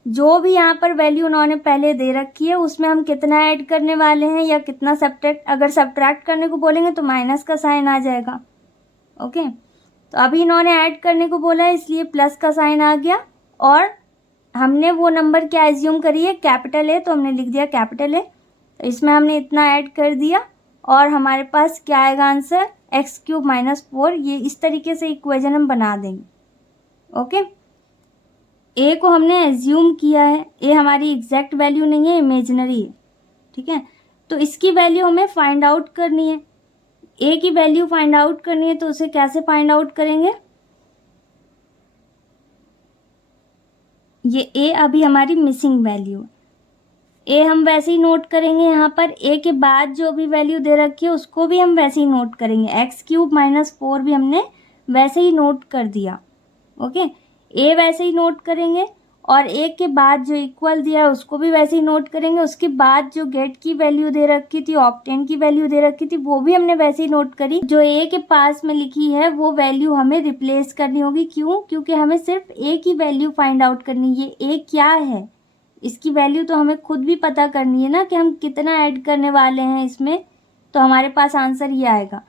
जो भी यहाँ पर वैल्यू उन्होंने पहले दे रखी है उसमें हम कितना ऐड करने वाले हैं या कितना सब्ट्रैक्ट, अगर सब्ट्रैक्ट करने को बोलेंगे तो माइनस का साइन आ जाएगा। ओके, तो अभी इन्होंने ऐड करने को बोला है इसलिए प्लस का साइन आ गया। और हमने वो नंबर क्या एज्यूम करी है, कैपिटल ए, तो हमने लिख दिया कैपिटल ए। तो इसमें हमने इतना ऐड कर दिया और हमारे पास क्या आएगा आंसर, x³ - 4। ये इस तरीके से इक्वेशन हम बना देंगे। ओके, ए को हमने एज्यूम किया है, ए हमारी एग्जैक्ट वैल्यू नहीं है, इमेजिनरी है, ठीक है। तो इसकी वैल्यू हमें फाइंड आउट करनी है। ए की वैल्यू फाइंड आउट करनी है तो उसे कैसे फाइंड आउट करेंगे, ये ए अभी हमारी मिसिंग वैल्यू है, ए हम वैसे ही नोट करेंगे। यहाँ पर ए के बाद जो भी वैल्यू दे रखी है उसको भी हम वैसे ही नोट करेंगे। x³ - 4 भी हमने वैसे ही नोट कर दिया। ओके, ए वैसे ही नोट करेंगे और ए के बाद जो इक्वल दिया है उसको भी वैसे ही नोट करेंगे। उसके बाद जो गेट की वैल्यू दे रखी थी, ऑब्टेन की वैल्यू दे रखी थी, वो भी हमने वैसे ही नोट करी। जो ए के पास में लिखी है वो वैल्यू हमें रिप्लेस करनी होगी। क्यों, क्योंकि हमें सिर्फ ए की वैल्यू फाइंड आउट करनी है। ये ए क्या है इसकी वैल्यू तो हमें खुद भी पता करनी है ना कि हम कितना ऐड करने वाले हैं इसमें, तो हमारे पास आंसर ये आएगा।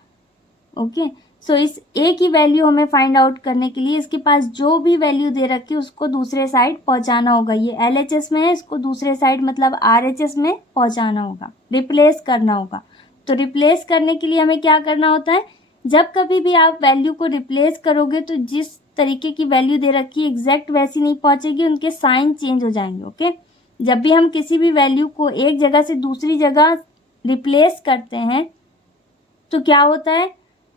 ओके, सो इस ए की वैल्यू हमें फाइंड आउट करने के लिए इसके पास जो भी वैल्यू दे रखी है उसको दूसरे साइड पहुंचाना होगा। ये LHS में है, इसको दूसरे साइड मतलब RHS में पहुंचाना होगा, रिप्लेस करना होगा। तो रिप्लेस करने के लिए हमें क्या करना होता है, जब कभी भी आप वैल्यू को रिप्लेस करोगे तो जिस तरीके की वैल्यू दे रखी है एग्जैक्ट वैसी नहीं पहुंचेगी, उनके साइन चेंज हो जाएंगे। ओके, जब भी हम किसी भी वैल्यू को एक जगह से दूसरी जगह रिप्लेस करते हैं तो क्या होता है,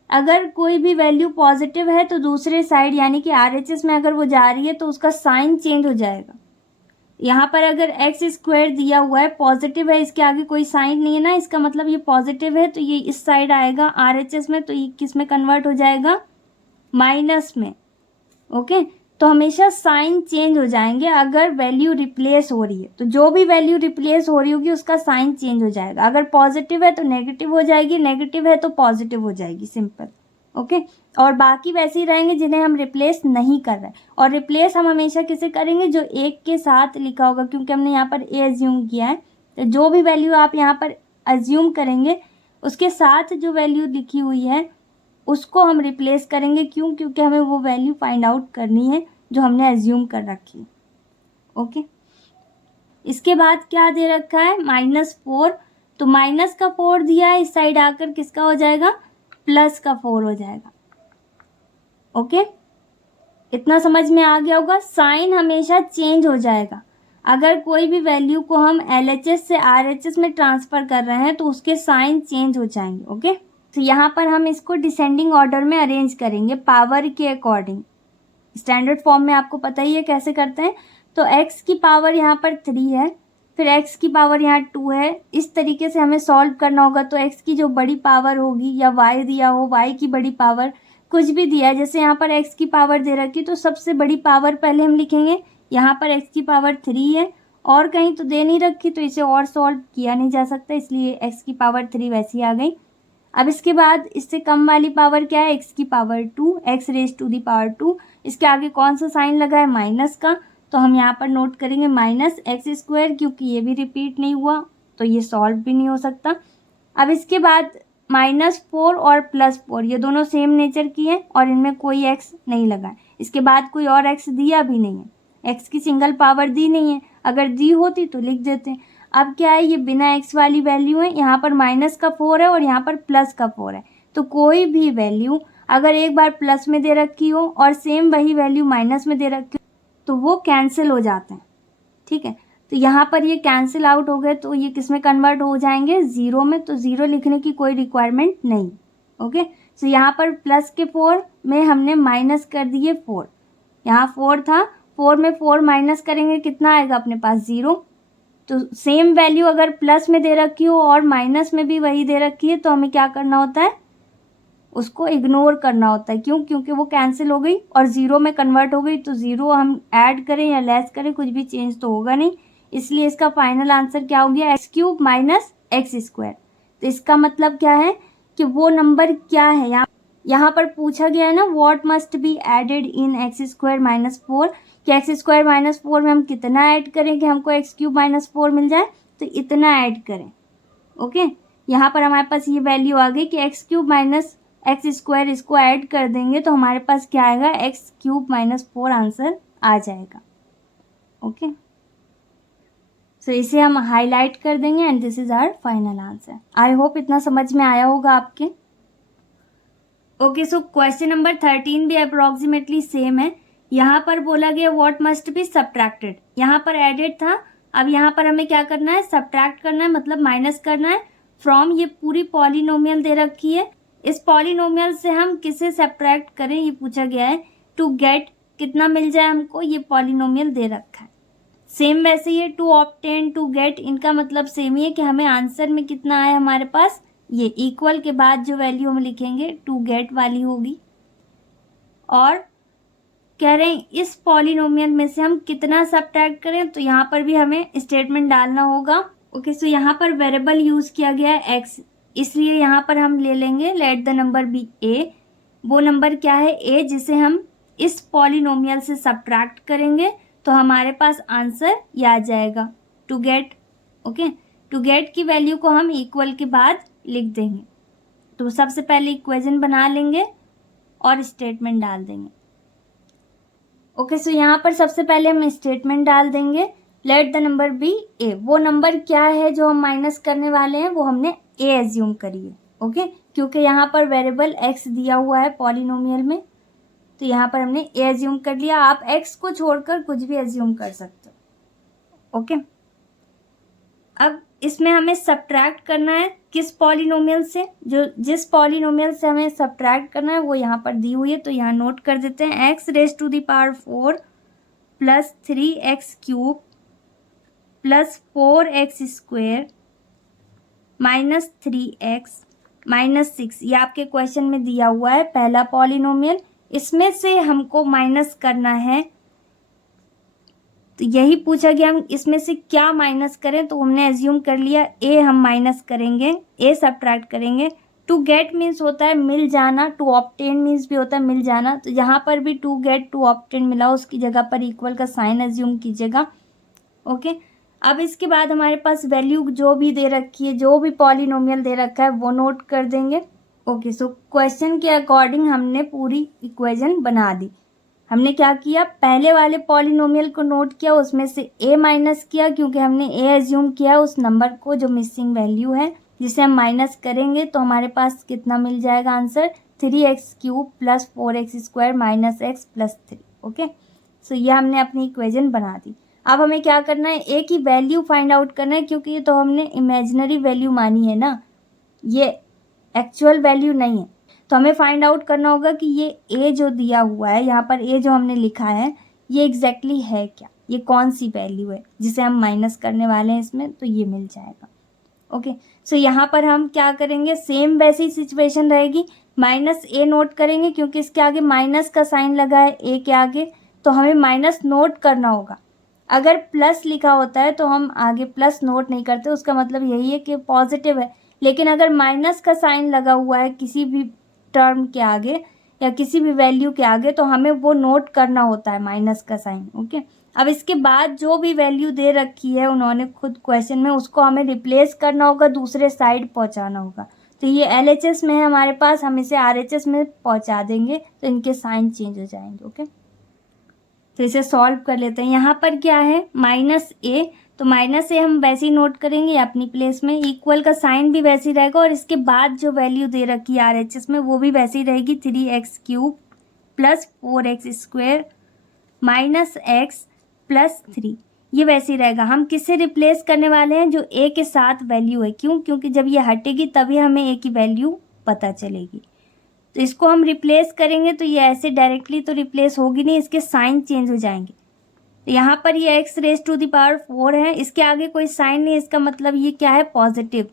अगर कोई भी वैल्यू पॉजिटिव है तो दूसरे साइड यानी कि RHS में अगर वो जा रही है तो उसका साइन चेंज हो जाएगा। यहाँ पर अगर एक्स स्क्वायर दिया हुआ है पॉजिटिव है, इसके आगे कोई साइन नहीं है ना, इसका मतलब ये पॉजिटिव है तो ये इस साइड आएगा RHS में, तो ये किस में कन्वर्ट हो जाएगा, माइनस में। ओके, तो हमेशा साइन चेंज हो जाएंगे अगर वैल्यू रिप्लेस हो रही है, तो जो भी वैल्यू रिप्लेस हो रही होगी उसका साइन चेंज हो जाएगा। अगर पॉजिटिव है तो नेगेटिव हो जाएगी, नेगेटिव है तो पॉजिटिव हो जाएगी, सिंपल। ओके, और बाकी वैसे ही रहेंगे जिन्हें हम रिप्लेस नहीं कर रहे हैं। और रिप्लेस हम हमेशा किसे करेंगे, जो एक के साथ लिखा होगा, क्योंकि हमने यहाँ पर ए अज्यूम किया है, तो जो भी वैल्यू आप यहाँ पर अज्यूम करेंगे उसके साथ जो वैल्यू लिखी हुई है उसको हम रिप्लेस करेंगे। क्यों, क्योंकि हमें वो वैल्यू फाइंड आउट करनी है जो हमने अज्यूम कर रखी है। ओके, इसके बाद क्या दे रखा है, -4, तो माइनस का 4 दिया है, इस साइड आकर किसका हो जाएगा, प्लस का 4 हो जाएगा। ओके, इतना समझ में आ गया होगा। साइन हमेशा चेंज हो जाएगा। अगर कोई भी वैल्यू को हम LHS से RHS में ट्रांसफर कर रहे हैं तो उसके साइन चेंज हो जाएंगे। ओके, तो यहाँ पर हम इसको डिसेंडिंग ऑर्डर में अरेंज करेंगे पावर के अकॉर्डिंग। स्टैंडर्ड फॉर्म में आपको पता ही है कैसे करते हैं। तो x की पावर यहाँ पर 3 है, फिर x की पावर यहाँ 2 है, इस तरीके से हमें सॉल्व करना होगा। तो x की जो बड़ी पावर होगी या y दिया हो, y की बड़ी पावर, कुछ भी दिया है, जैसे यहाँ पर x की पावर दे रखी तो सबसे बड़ी पावर पहले हम लिखेंगे। यहाँ पर x की पावर 3 है और कहीं तो दे नहीं रखी तो इसे और सॉल्व किया नहीं जा सकता, इसलिए x की पावर 3 वैसी आ गई। अब इसके बाद इससे कम वाली पावर क्या है, x की power 2, x raise to the power 2। इसके आगे कौन सा साइन लगा है, माइनस का, तो हम यहाँ पर नोट करेंगे -x², क्योंकि ये भी रिपीट नहीं हुआ तो ये सॉल्व भी नहीं हो सकता। अब इसके बाद -4 और +4 ये दोनों सेम नेचर की हैं और इनमें कोई x नहीं लगा है। इसके बाद कोई और x दिया भी नहीं है, x की सिंगल पावर दी नहीं है, अगर दी होती तो लिख देते हैं। अब क्या है, ये बिना x वाली वैल्यू है, यहाँ पर -4 है और यहाँ पर +4 है, तो कोई भी वैल्यू अगर एक बार प्लस में दे रखी हो और सेम वही वैल्यू माइनस में दे रखी हो तो वो कैंसिल हो जाते हैं। ठीक है, तो यहाँ पर ये कैंसिल आउट हो गए तो ये किस में कन्वर्ट हो जाएंगे, 0 में, तो 0 लिखने की कोई रिक्वायरमेंट नहीं। ओके, तो यहाँ पर प्लस के 4 में हमने माइनस कर दिए 4, यहाँ 4 था, 4 में 4 माइनस करेंगे कितना आएगा अपने पास, 0। तो सेम वैल्यू अगर प्लस में दे रखी हो और माइनस में भी वही दे रखी है तो हमें क्या करना होता है, उसको इग्नोर करना होता है। क्यों, क्योंकि वो कैंसिल हो गई और 0 में कन्वर्ट हो गई, तो 0 हम ऐड करें या लेस करें कुछ भी चेंज तो होगा नहीं, इसलिए इसका फाइनल आंसर क्या हो गया, x³ - x²। तो इसका मतलब क्या है कि वो नंबर क्या है, यहाँ पर पूछा गया है ना, what must be added in x² - 4, कि x² - 4 में हम कितना ऐड करें कि हमको x³ - 4 मिल जाए, तो इतना ऐड करें। ओके, यहाँ पर हमारे पास ये वैल्यू आ गई कि x³ - x², इसको ऐड कर देंगे तो हमारे पास क्या आएगा, x³ - 4 आंसर आ जाएगा। ओके, सो इसे हम हाईलाइट कर देंगे and this is our final answer. I hope इतना समझ में आया होगा आपके। ओके, सो क्वेश्चन नंबर 13 भी अप्रोक्सीमेटली सेम है। यहाँ पर बोला गया व्हाट मस्ट बी सब्ट्रैक्टेड, यहाँ पर एडेड था, अब यहाँ पर हमें क्या करना है, सब्ट्रैक्ट करना है, मतलब माइनस करना है फ्रॉम, ये पूरी पॉलिनोमियल दे रखी है, इस पॉलिनोमियल से हम किसे सब्ट्रैक्ट करें ये पूछा गया है, टू गेट कितना मिल जाए हमको, ये पॉलिनोमियल दे रखा है। सेम वैसे ही टू ऑब्टेन, टू गेट, इनका मतलब सेम ही है कि हमें आंसर में कितना आया हमारे पास, ये इक्वल के बाद जो वैल्यू हम लिखेंगे टू गेट वाली होगी, और कह रहे हैं इस पॉलिनोमियल में से हम कितना सब्ट्रैक्ट करें, तो यहाँ पर भी हमें स्टेटमेंट डालना होगा। ओके, सो यहाँ पर वेरिएबल यूज किया गया है x, इसलिए यहाँ पर हम ले लेंगे let the number be a, वो नंबर क्या है a, जिसे हम इस पॉलिनोमियल से सब्ट्रैक्ट करेंगे तो हमारे पास आंसर ये आ जाएगा to get. Okay, to get की वैल्यू को हम इक्वल के बाद लिख देंगे, तो सबसे पहले इक्वेशन बना लेंगे और स्टेटमेंट डाल देंगे। ओके, सो यहाँ पर सबसे पहले हम स्टेटमेंट डाल देंगे let the number be a, वो नंबर क्या है जो हम माइनस करने वाले हैं वो हमने a एज्यूम करी है। ओके, क्योंकि यहाँ पर वेरिएबल x दिया हुआ है पॉलिनोमियल में, तो यहाँ पर हमने ए एज्यूम कर लिया। आप एक्स को छोड़कर कुछ भी एज्यूम कर सकते हो। ओके, अब इसमें हमें सब्ट्रैक्ट करना है किस पॉलिनोमियल से, जिस पॉलिनोमियल से हमें सब्ट्रैक्ट करना है वो यहाँ पर दी हुई है, तो यहाँ नोट कर देते हैं। X raise to the power 4 plus 3x cube plus 4x square minus 3x minus 6, ये आपके क्वेश्चन में दिया हुआ है पहला पॉलिनोमियल। इसमें से हमको माइनस करना है, तो यही पूछा गया हम इसमें से क्या माइनस करें, तो हमने एज्यूम कर लिया ए हम माइनस करेंगे, ए सब्ट्रैक्ट करेंगे। टू गेट मीन्स होता है मिल जाना, टू ऑब्टेन मीन्स भी होता है मिल जाना, तो यहाँ पर भी टू गेट टू ऑब्टेन मिला, उसकी जगह पर इक्वल का साइन एज्यूम कीजिएगा। ओके, अब इसके बाद हमारे पास वैल्यू जो भी दे रखी है, जो भी पॉलिनोमियल दे रखा है वो नोट कर देंगे। ओके, सो क्वेश्चन के अकॉर्डिंग हमने पूरी इक्वेशन बना दी। हमने क्या किया, पहले वाले पॉलिनोमियल को नोट किया, उसमें से ए माइनस किया क्योंकि हमने ए एज्यूम किया उस नंबर को जो मिसिंग वैल्यू है, जिसे हम माइनस करेंगे तो हमारे पास कितना मिल जाएगा answer, 3x cube plus 4x square minus x plus 3। Okay, so ये हमने अपनी इक्वेशन बना दी। अब हमें क्या करना है, ए की वैल्यू फाइंड आउट करना है, क्योंकि ये तो हमने इमेजिनरी वैल्यू मानी है ना, ये एक्चुअल वैल्यू नहीं है। तो हमें फाइंड आउट करना होगा कि ये ए जो दिया हुआ है, यहाँ पर ए जो हमने लिखा है, ये एग्जैक्टली है क्या, ये कौन सी वैल्यू है जिसे हम माइनस करने वाले हैं इसमें, तो ये मिल जाएगा। ओके, सो यहाँ पर हम क्या करेंगे, सेम वैसी सिचुएशन रहेगी, माइनस ए नोट करेंगे क्योंकि इसके आगे माइनस का साइन लगा है ए के आगे, तो हमें माइनस नोट करना होगा। अगर प्लस लिखा होता है तो हम आगे प्लस नोट नहीं करते, उसका मतलब यही है कि पॉजिटिव है। लेकिन अगर माइनस का साइन लगा हुआ है किसी भी टर्म के आगे या किसी भी वैल्यू के आगे, तो हमें वो नोट करना होता है माइनस का साइन। ओके, अब इसके बाद जो भी वैल्यू दे रखी है उन्होंने खुद क्वेश्चन में, उसको हमें रिप्लेस करना होगा, दूसरे साइड पहुंचाना होगा। तो ये LHS में है हमारे पास, हम इसे RHS में पहुंचा देंगे तो इनके साइन चेंज हो जाएंगे। ओके, तो इसे सॉल्व कर लेते हैं। यहाँ पर क्या है, माइनस ए, तो माइनस ए हम वैसे ही नोट करेंगे अपनी प्लेस में, इक्वल का साइन भी वैसे ही रहेगा, और इसके बाद जो वैल्यू दे रखी है RHS में वो भी वैसे ही रहेगी, 3x cube plus 4x square minus x plus 3, ये वैसे ही रहेगा। हम किससे रिप्लेस करने वाले हैं, जो ए के साथ वैल्यू है, क्यों, क्योंकि जब ये हटेगी तभी हमें ए की वैल्यू पता चलेगी। तो इसको हम रिप्लेस करेंगे तो ये ऐसे डायरेक्टली तो रिप्लेस होगी नहीं, इसके साइन चेंज हो जाएंगे। तो यहाँ पर ये x raise to the power 4 है, इसके आगे कोई साइन नहीं, इसका मतलब ये क्या है, पॉजिटिव।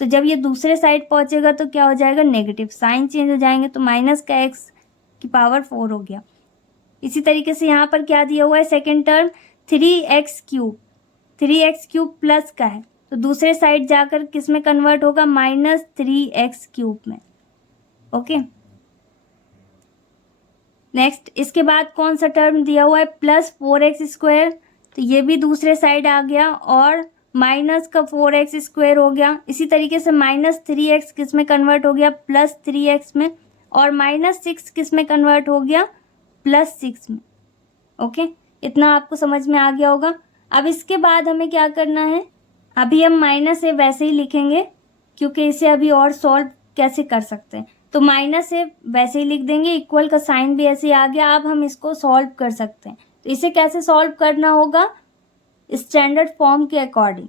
तो जब ये दूसरे साइड पहुँचेगा तो क्या हो जाएगा, नेगेटिव, साइन चेंज हो जाएंगे, तो माइनस का x की पावर 4 हो गया। इसी तरीके से यहाँ पर क्या दिया हुआ है, second term 3x cube plus का है, तो दूसरे साइड जाकर किस में कन्वर्ट होगा, माइनस 3x क्यूब में। ओके, नेक्स्ट इसके बाद कौन सा टर्म दिया हुआ है, प्लस 4x स्क्वायर, तो ये भी दूसरे साइड आ गया, और माइनस का 4x स्क्वायर हो गया। इसी तरीके से माइनस 3x किस में कन्वर्ट हो गया, प्लस 3x में, और माइनस 6 किस में कन्वर्ट हो गया, प्लस 6 में। ओके, इतना आपको समझ में आ गया होगा। अब इसके बाद हमें क्या करना है, अभी हम माइनस ए वैसे ही लिखेंगे क्योंकि इसे अभी और सॉल्व कैसे कर सकते हैं, तो माइनस ए वैसे ही लिख देंगे, इक्वल का साइन भी ऐसे ही आ गया। अब हम इसको सॉल्व कर सकते हैं, तो इसे कैसे सॉल्व करना होगा, स्टैंडर्ड फॉर्म के अकॉर्डिंग।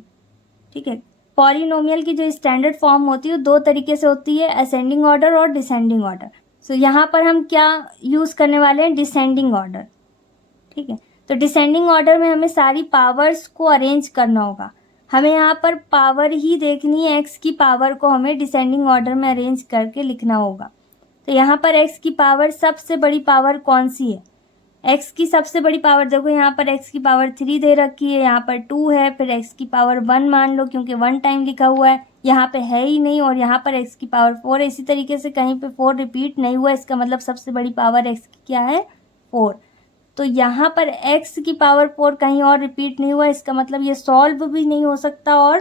ठीक है, पॉलिनोमियल की जो स्टैंडर्ड फॉर्म होती है दो तरीके से होती है, असेंडिंग ऑर्डर और डिसेंडिंग ऑर्डर। सो यहाँ पर हम क्या यूज़ करने वाले हैं, डिसेंडिंग ऑर्डर। ठीक है, तो डिसेंडिंग ऑर्डर में हमें सारी पावर्स को अरेंज करना होगा। हमें यहाँ पर पावर ही देखनी है, एक्स की पावर को हमें डिसेंडिंग ऑर्डर में अरेंज करके लिखना होगा। तो यहाँ पर एक्स की पावर, सबसे बड़ी पावर कौन सी है, एक्स की सबसे बड़ी पावर देखो, यहाँ पर एक्स की पावर 3 दे रखी है, यहाँ पर 2 है, फिर एक्स की पावर 1 मान लो क्योंकि 1 टाइम लिखा हुआ है, यहाँ पे है ही नहीं, और यहाँ पर एक्स की पावर 4 है। इसी तरीके से कहीं पे 4 रिपीट नहीं हुआ, इसका मतलब सबसे बड़ी पावर एक्स की क्या है, 4। तो यहाँ पर x की पावर 4 कहीं और रिपीट नहीं हुआ, इसका मतलब ये सॉल्व भी नहीं हो सकता, और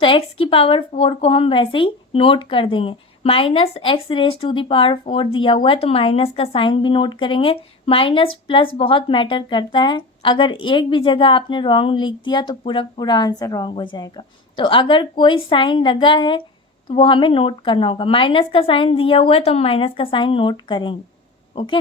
तो x की पावर 4 को हम वैसे ही नोट कर देंगे। Minus x raise to the power 4 दिया हुआ है तो माइनस का साइन भी नोट करेंगे। माइनस प्लस बहुत मैटर करता है, अगर एक भी जगह आपने रॉन्ग लिख दिया तो पूरा आंसर रॉन्ग हो जाएगा। तो अगर कोई साइन लगा है तो वो हमें नोट करना होगा। माइनस का साइन दिया हुआ है तो हम माइनस का साइन नोट करेंगे। ओके,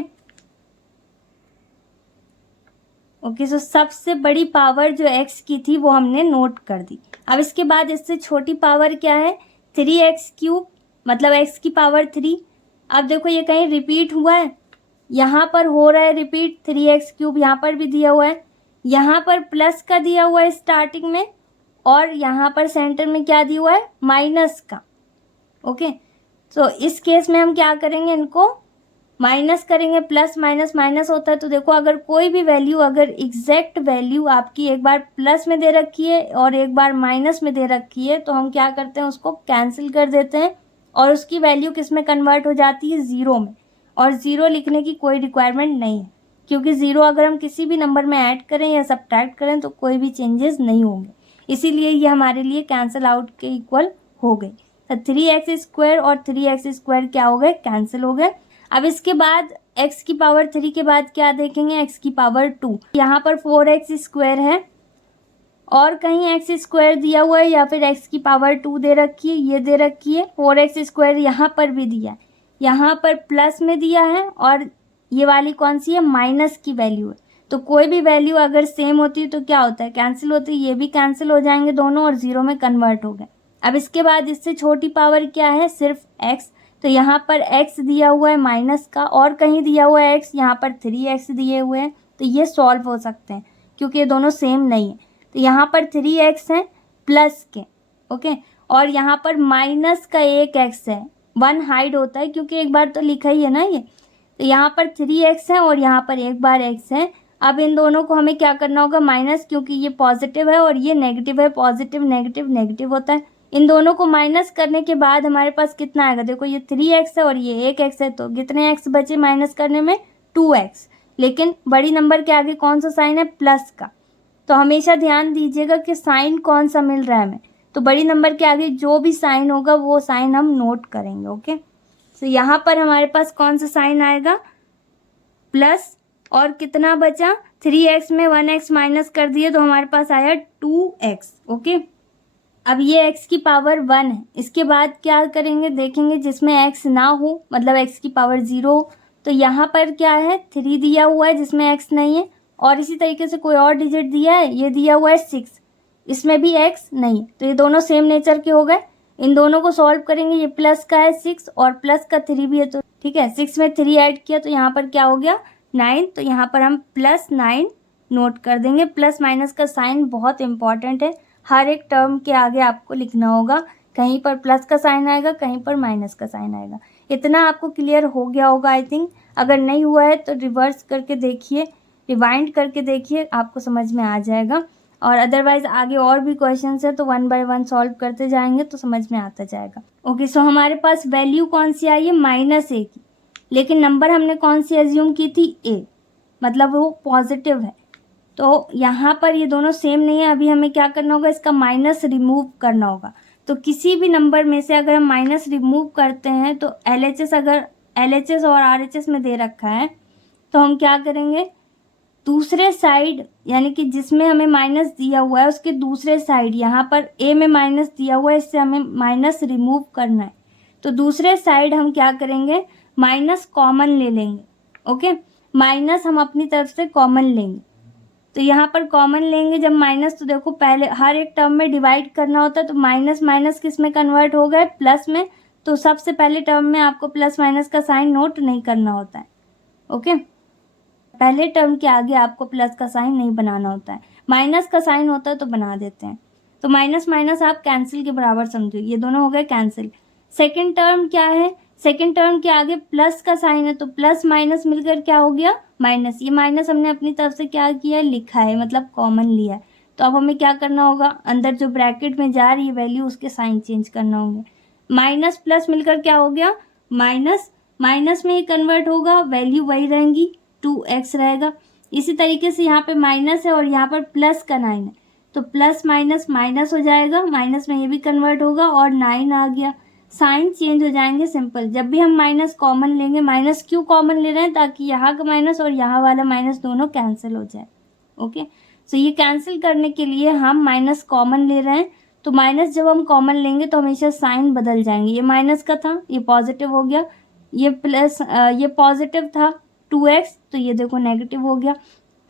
ओके, सो सबसे बड़ी पावर जो x की थी वो हमने नोट कर दी। अब इसके बाद इससे छोटी पावर क्या है, 3x³ मतलब x की पावर 3। अब देखो ये कहीं रिपीट हुआ है, यहाँ पर हो रहा है रिपीट, 3x³ यहाँ पर भी दिया हुआ है, यहाँ पर प्लस का दिया हुआ है स्टार्टिंग में, और यहाँ पर सेंटर में क्या दिया हुआ है, माइनस का। ओके, तो इस केस में हम क्या करेंगे, इनको माइनस करेंगे, प्लस माइनस माइनस होता है। तो देखो अगर कोई भी वैल्यू, अगर एग्जैक्ट वैल्यू आपकी एक बार प्लस में दे रखी है और एक बार माइनस में दे रखी है, तो हम क्या करते हैं, उसको कैंसिल कर देते हैं और उसकी वैल्यू किस में कन्वर्ट हो जाती है, ज़ीरो में। और ज़ीरो लिखने की कोई रिक्वायरमेंट नहीं है, क्योंकि ज़ीरो अगर हम किसी भी नंबर में ऐड करें या सब्ट्रैक्ट करें तो कोई भी चेंजेस नहीं होंगे, इसीलिए ये हमारे लिए कैंसिल आउट के इक्वल हो गए। तो 3x² और 3x² क्या हो गए, कैंसिल हो गए। अब इसके बाद x की पावर 3 के बाद क्या देखेंगे, x की पावर 2। यहाँ पर 4x² है और कहीं x² दिया हुआ है या फिर x की पावर 2 दे रखी है, ये दे रखी है। 4x² यहाँ पर भी दिया है, यहाँ पर प्लस में दिया है और ये वाली कौन सी है, माइनस की वैल्यू है। तो कोई भी वैल्यू अगर सेम होती है तो क्या होता है, कैंसिल होती है, ये भी कैंसिल हो जाएंगे दोनों और ज़ीरो में कन्वर्ट हो गए। अब इसके बाद इससे छोटी पावर क्या है, सिर्फ x। तो यहाँ पर x दिया हुआ है माइनस का और कहीं दिया हुआ है x, यहाँ पर 3x दिए हुए हैं, तो ये सॉल्व हो सकते हैं क्योंकि ये दोनों सेम नहीं है। तो यहाँ पर 3x है प्लस के, ओके, और यहाँ पर माइनस का एक x है, 1 हाइड होता है क्योंकि एक बार तो लिखा ही है ना ये। तो यहाँ पर 3x है और यहाँ पर एक बार x है। अब इन दोनों को हमें क्या करना होगा, माइनस, क्योंकि ये पॉजिटिव है और ये नेगेटिव है, पॉजिटिव नेगेटिव नेगेटिव होता है। इन दोनों को माइनस करने के बाद हमारे पास कितना आएगा, देखो ये 3x है और ये एक x है, तो कितने x बचे माइनस करने में, 2x। लेकिन बड़ी नंबर के आगे कौन सा साइन है, प्लस का। तो हमेशा ध्यान दीजिएगा कि साइन कौन सा मिल रहा है हमें, तो बड़ी नंबर के आगे जो भी साइन होगा वो साइन हम नोट करेंगे। ओके, तो यहाँ पर हमारे पास कौन सा साइन आएगा, प्लस, और कितना बचा, 3x में 1x माइनस कर दिए तो हमारे पास आया 2x। ओके, अब ये x की पावर 1 है, इसके बाद क्या करेंगे देखेंगे, जिसमें x ना हो मतलब x की पावर 0 हो, तो यहाँ पर क्या है, 3 दिया हुआ है जिसमें x नहीं है, और इसी तरीके से कोई और डिजिट दिया है, ये दिया हुआ है 6, इसमें भी x नहीं है, तो ये दोनों सेम नेचर के हो गए। इन दोनों को सॉल्व करेंगे, ये प्लस का है 6 और प्लस का 3 भी है, तो ठीक है, 6 में 3 ऐड किया तो यहाँ पर क्या हो गया, 9। तो यहाँ पर हम +9 नोट कर देंगे। प्लस माइनस का साइन बहुत इंपॉर्टेंट है, हर एक टर्म के आगे आपको लिखना होगा, कहीं पर प्लस का साइन आएगा, कहीं पर माइनस का साइन आएगा। इतना आपको क्लियर हो गया होगा आई थिंक। अगर नहीं हुआ है तो रिवर्स करके देखिए, रिवाइंड करके देखिए, आपको समझ में आ जाएगा। और अदरवाइज आगे और भी क्वेश्चंस है तो 1 बाय 1 सॉल्व करते जाएंगे तो समझ में आता जाएगा। ओके, सो हमारे पास वैल्यू कौन सी आई है, -a की, लेकिन नंबर हमने कौन सी एज्यूम की थी, a, मतलब वो पॉजिटिव है। तो यहाँ पर ये दोनों सेम नहीं है, अभी हमें क्या करना होगा, इसका माइनस रिमूव करना होगा। तो किसी भी नंबर में से अगर हम माइनस रिमूव करते हैं तो LHS, अगर LHS और RHS में दे रखा है तो हम क्या करेंगे, दूसरे साइड यानी कि जिसमें हमें माइनस दिया हुआ है उसके दूसरे साइड, यहाँ पर a में माइनस दिया हुआ है, इससे हमें माइनस रिमूव करना है, तो दूसरे साइड हम क्या करेंगे, माइनस कॉमन ले लेंगे। ओके, माइनस हम अपनी तरफ से कॉमन लेंगे, तो यहाँ पर कॉमन लेंगे जब माइनस, तो देखो पहले हर एक टर्म में डिवाइड करना होता है, तो माइनस माइनस किस में कन्वर्ट हो गए, प्लस में। तो सबसे पहले टर्म में आपको प्लस माइनस का साइन नोट नहीं करना होता है। ओके, पहले टर्म के आगे आपको प्लस का साइन नहीं बनाना होता है, माइनस का साइन होता है तो बना देते हैं। तो माइनस माइनस आप कैंसिल के बराबर समझो, ये दोनों हो गए कैंसिल। सेकेंड टर्म क्या है, सेकेंड टर्म के आगे प्लस का साइन है, तो प्लस माइनस मिलकर क्या हो गया, माइनस। ये माइनस हमने अपनी तरफ से क्या किया, लिखा है, मतलब कॉमन लिया है। तो अब हमें क्या करना होगा, अंदर जो ब्रैकेट में जा रही है वैल्यू उसके साइन चेंज करना होंगे। माइनस प्लस मिलकर क्या हो गया, माइनस, माइनस में ही कन्वर्ट होगा, वैल्यू वही रहेंगी, 2x रहेगा। इसी तरीके से यहाँ पे माइनस है और यहाँ पर प्लस का 9 है, तो प्लस माइनस माइनस हो जाएगा, माइनस में ये भी कन्वर्ट होगा और 9 आ गया, साइन चेंज हो जाएंगे। सिंपल, जब भी हम माइनस कॉमन लेंगे, माइनस क्यों कॉमन ले रहे हैं, ताकि यहाँ का माइनस और यहाँ वाला माइनस दोनों कैंसिल हो जाए। ओके, सो ये कैंसिल करने के लिए हम माइनस कॉमन ले रहे हैं, तो माइनस जब हम कॉमन लेंगे तो हमेशा साइन बदल जाएंगे। ये माइनस का था, ये पॉजिटिव हो गया, ये प्लस, ये पॉजिटिव था 2x, तो ये देखो नेगेटिव हो गया,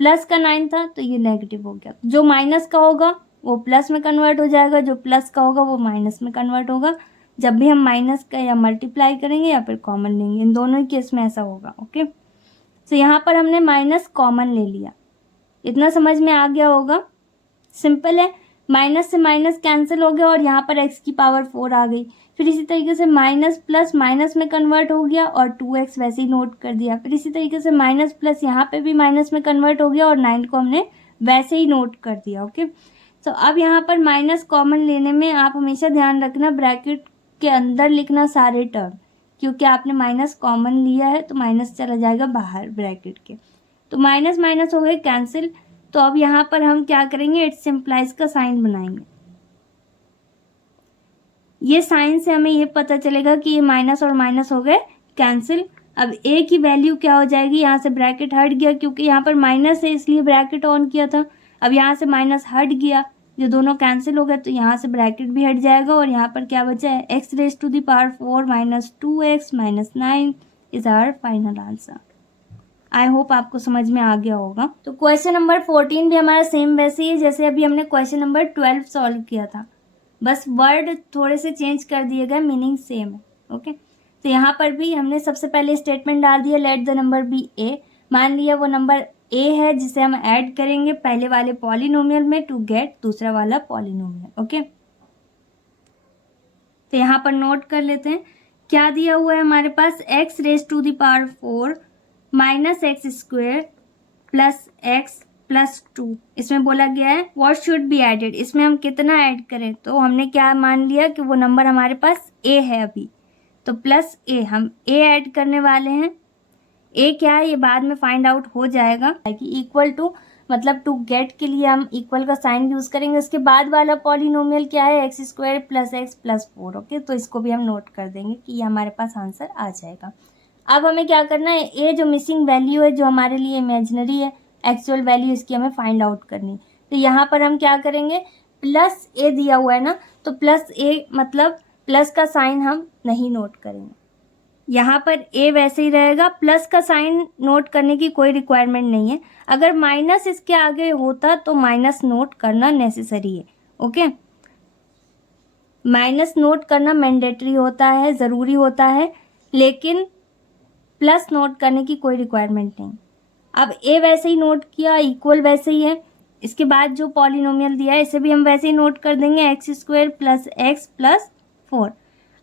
प्लस का 9 था तो ये नेगेटिव हो गया। जो माइनस का होगा वो प्लस में कन्वर्ट हो जाएगा, जो प्लस का होगा वो माइनस में कन्वर्ट होगा। जब भी हम माइनस का या मल्टीप्लाई करेंगे या फिर कॉमन लेंगे, इन दोनों ही केस में ऐसा होगा। ओके, तो यहाँ पर हमने माइनस कॉमन ले लिया। इतना समझ में आ गया होगा, सिंपल है। माइनस से माइनस कैंसिल हो गया और यहाँ पर x की पावर 4 आ गई। फिर इसी तरीके से माइनस प्लस माइनस में कन्वर्ट हो गया और 2x वैसे ही नोट कर दिया। फिर इसी तरीके से माइनस प्लस यहाँ पे भी माइनस में कन्वर्ट हो गया और 9 को हमने वैसे ही नोट कर दिया। ओके, तो अब यहाँ पर माइनस कॉमन लेने में आप हमेशा ध्यान रखना ब्रैकेट के अंदर लिखना सारे टर्म, क्योंकि आपने माइनस कॉमन लिया है तो माइनस चला जाएगा बाहर ब्रैकेट के। तो माइनस माइनस हो गए कैंसिल। तो अब यहाँ पर हम क्या करेंगे, इट्स सिंप्लाइज का साइन बनाएंगे। ये साइन से हमें ये पता चलेगा कि ये माइनस और माइनस हो गए कैंसिल। अब a की वैल्यू क्या हो जाएगी, यहाँ से ब्रैकेट हट गया क्योंकि यहाँ पर माइनस है इसलिए ब्रैकेट ऑन किया था। अब यहाँ से माइनस हट गया, जो दोनों कैंसिल हो गए तो यहाँ से ब्रैकेट भी हट जाएगा और यहाँ पर क्या बचा है, x raise to the power 4 minus 2x minus 9 is our final answer. I hope आपको समझ में आ गया होगा। तो क्वेश्चन नंबर 14 भी हमारा सेम वैसे ही है जैसे अभी हमने क्वेश्चन नंबर 12 सॉल्व किया था, बस वर्ड थोड़े से चेंज कर दिए गए, मीनिंग सेम है। ओके, तो यहाँ पर भी हमने सबसे पहले स्टेटमेंट डाल दिया, लेट द नंबर बी ए। मान लिया वो नंबर ए है जिसे हम ऐड करेंगे पहले वाले पॉलिनोमियल में टू गेट दूसरा वाला पॉलिनोमियल। ओके, तो यहाँ पर नोट कर लेते हैं क्या दिया हुआ है हमारे पास, x raise to the power 4 minus x square plus x plus 2। इसमें बोला गया है व्हाट शुड बी एडेड, इसमें हम कितना ऐड करें। तो हमने क्या मान लिया कि वो नंबर हमारे पास ए है अभी, तो प्लस ए, हम ए ऐड करने वाले हैं। ए क्या है ये बाद में फाइंड आउट हो जाएगा कि इक्वल टू, मतलब टू गेट के लिए हम इक्वल का साइन यूज करेंगे। उसके बाद वाला पॉलिनोमियल क्या है, x square plus x plus 4। Okay, तो इसको भी हम नोट कर देंगे कि ये हमारे पास आंसर आ जाएगा। अब हमें क्या करना है, ए जो मिसिंग वैल्यू है जो हमारे लिए इमेजिनरी है, एक्चुअल वैल्यू इसकी हमें फाइंड आउट करनी। तो यहाँ पर हम क्या करेंगे, प्लस ए दिया हुआ है ना, तो प्लस ए मतलब प्लस का साइन हम नहीं नोट करेंगे। यहाँ पर ए वैसे ही रहेगा, प्लस का साइन नोट करने की कोई रिक्वायरमेंट नहीं है। अगर माइनस इसके आगे होता तो माइनस नोट करना नेसेसरी है। ओके, माइनस नोट करना मैंडेटरी होता है, ज़रूरी होता है, लेकिन प्लस नोट करने की कोई रिक्वायरमेंट नहीं। अब ए वैसे ही नोट किया, इक्वल वैसे ही है। इसके बाद जो पॉलिनोमियल दिया है इसे भी हम वैसे ही नोट कर देंगे, x square plus x plus 4।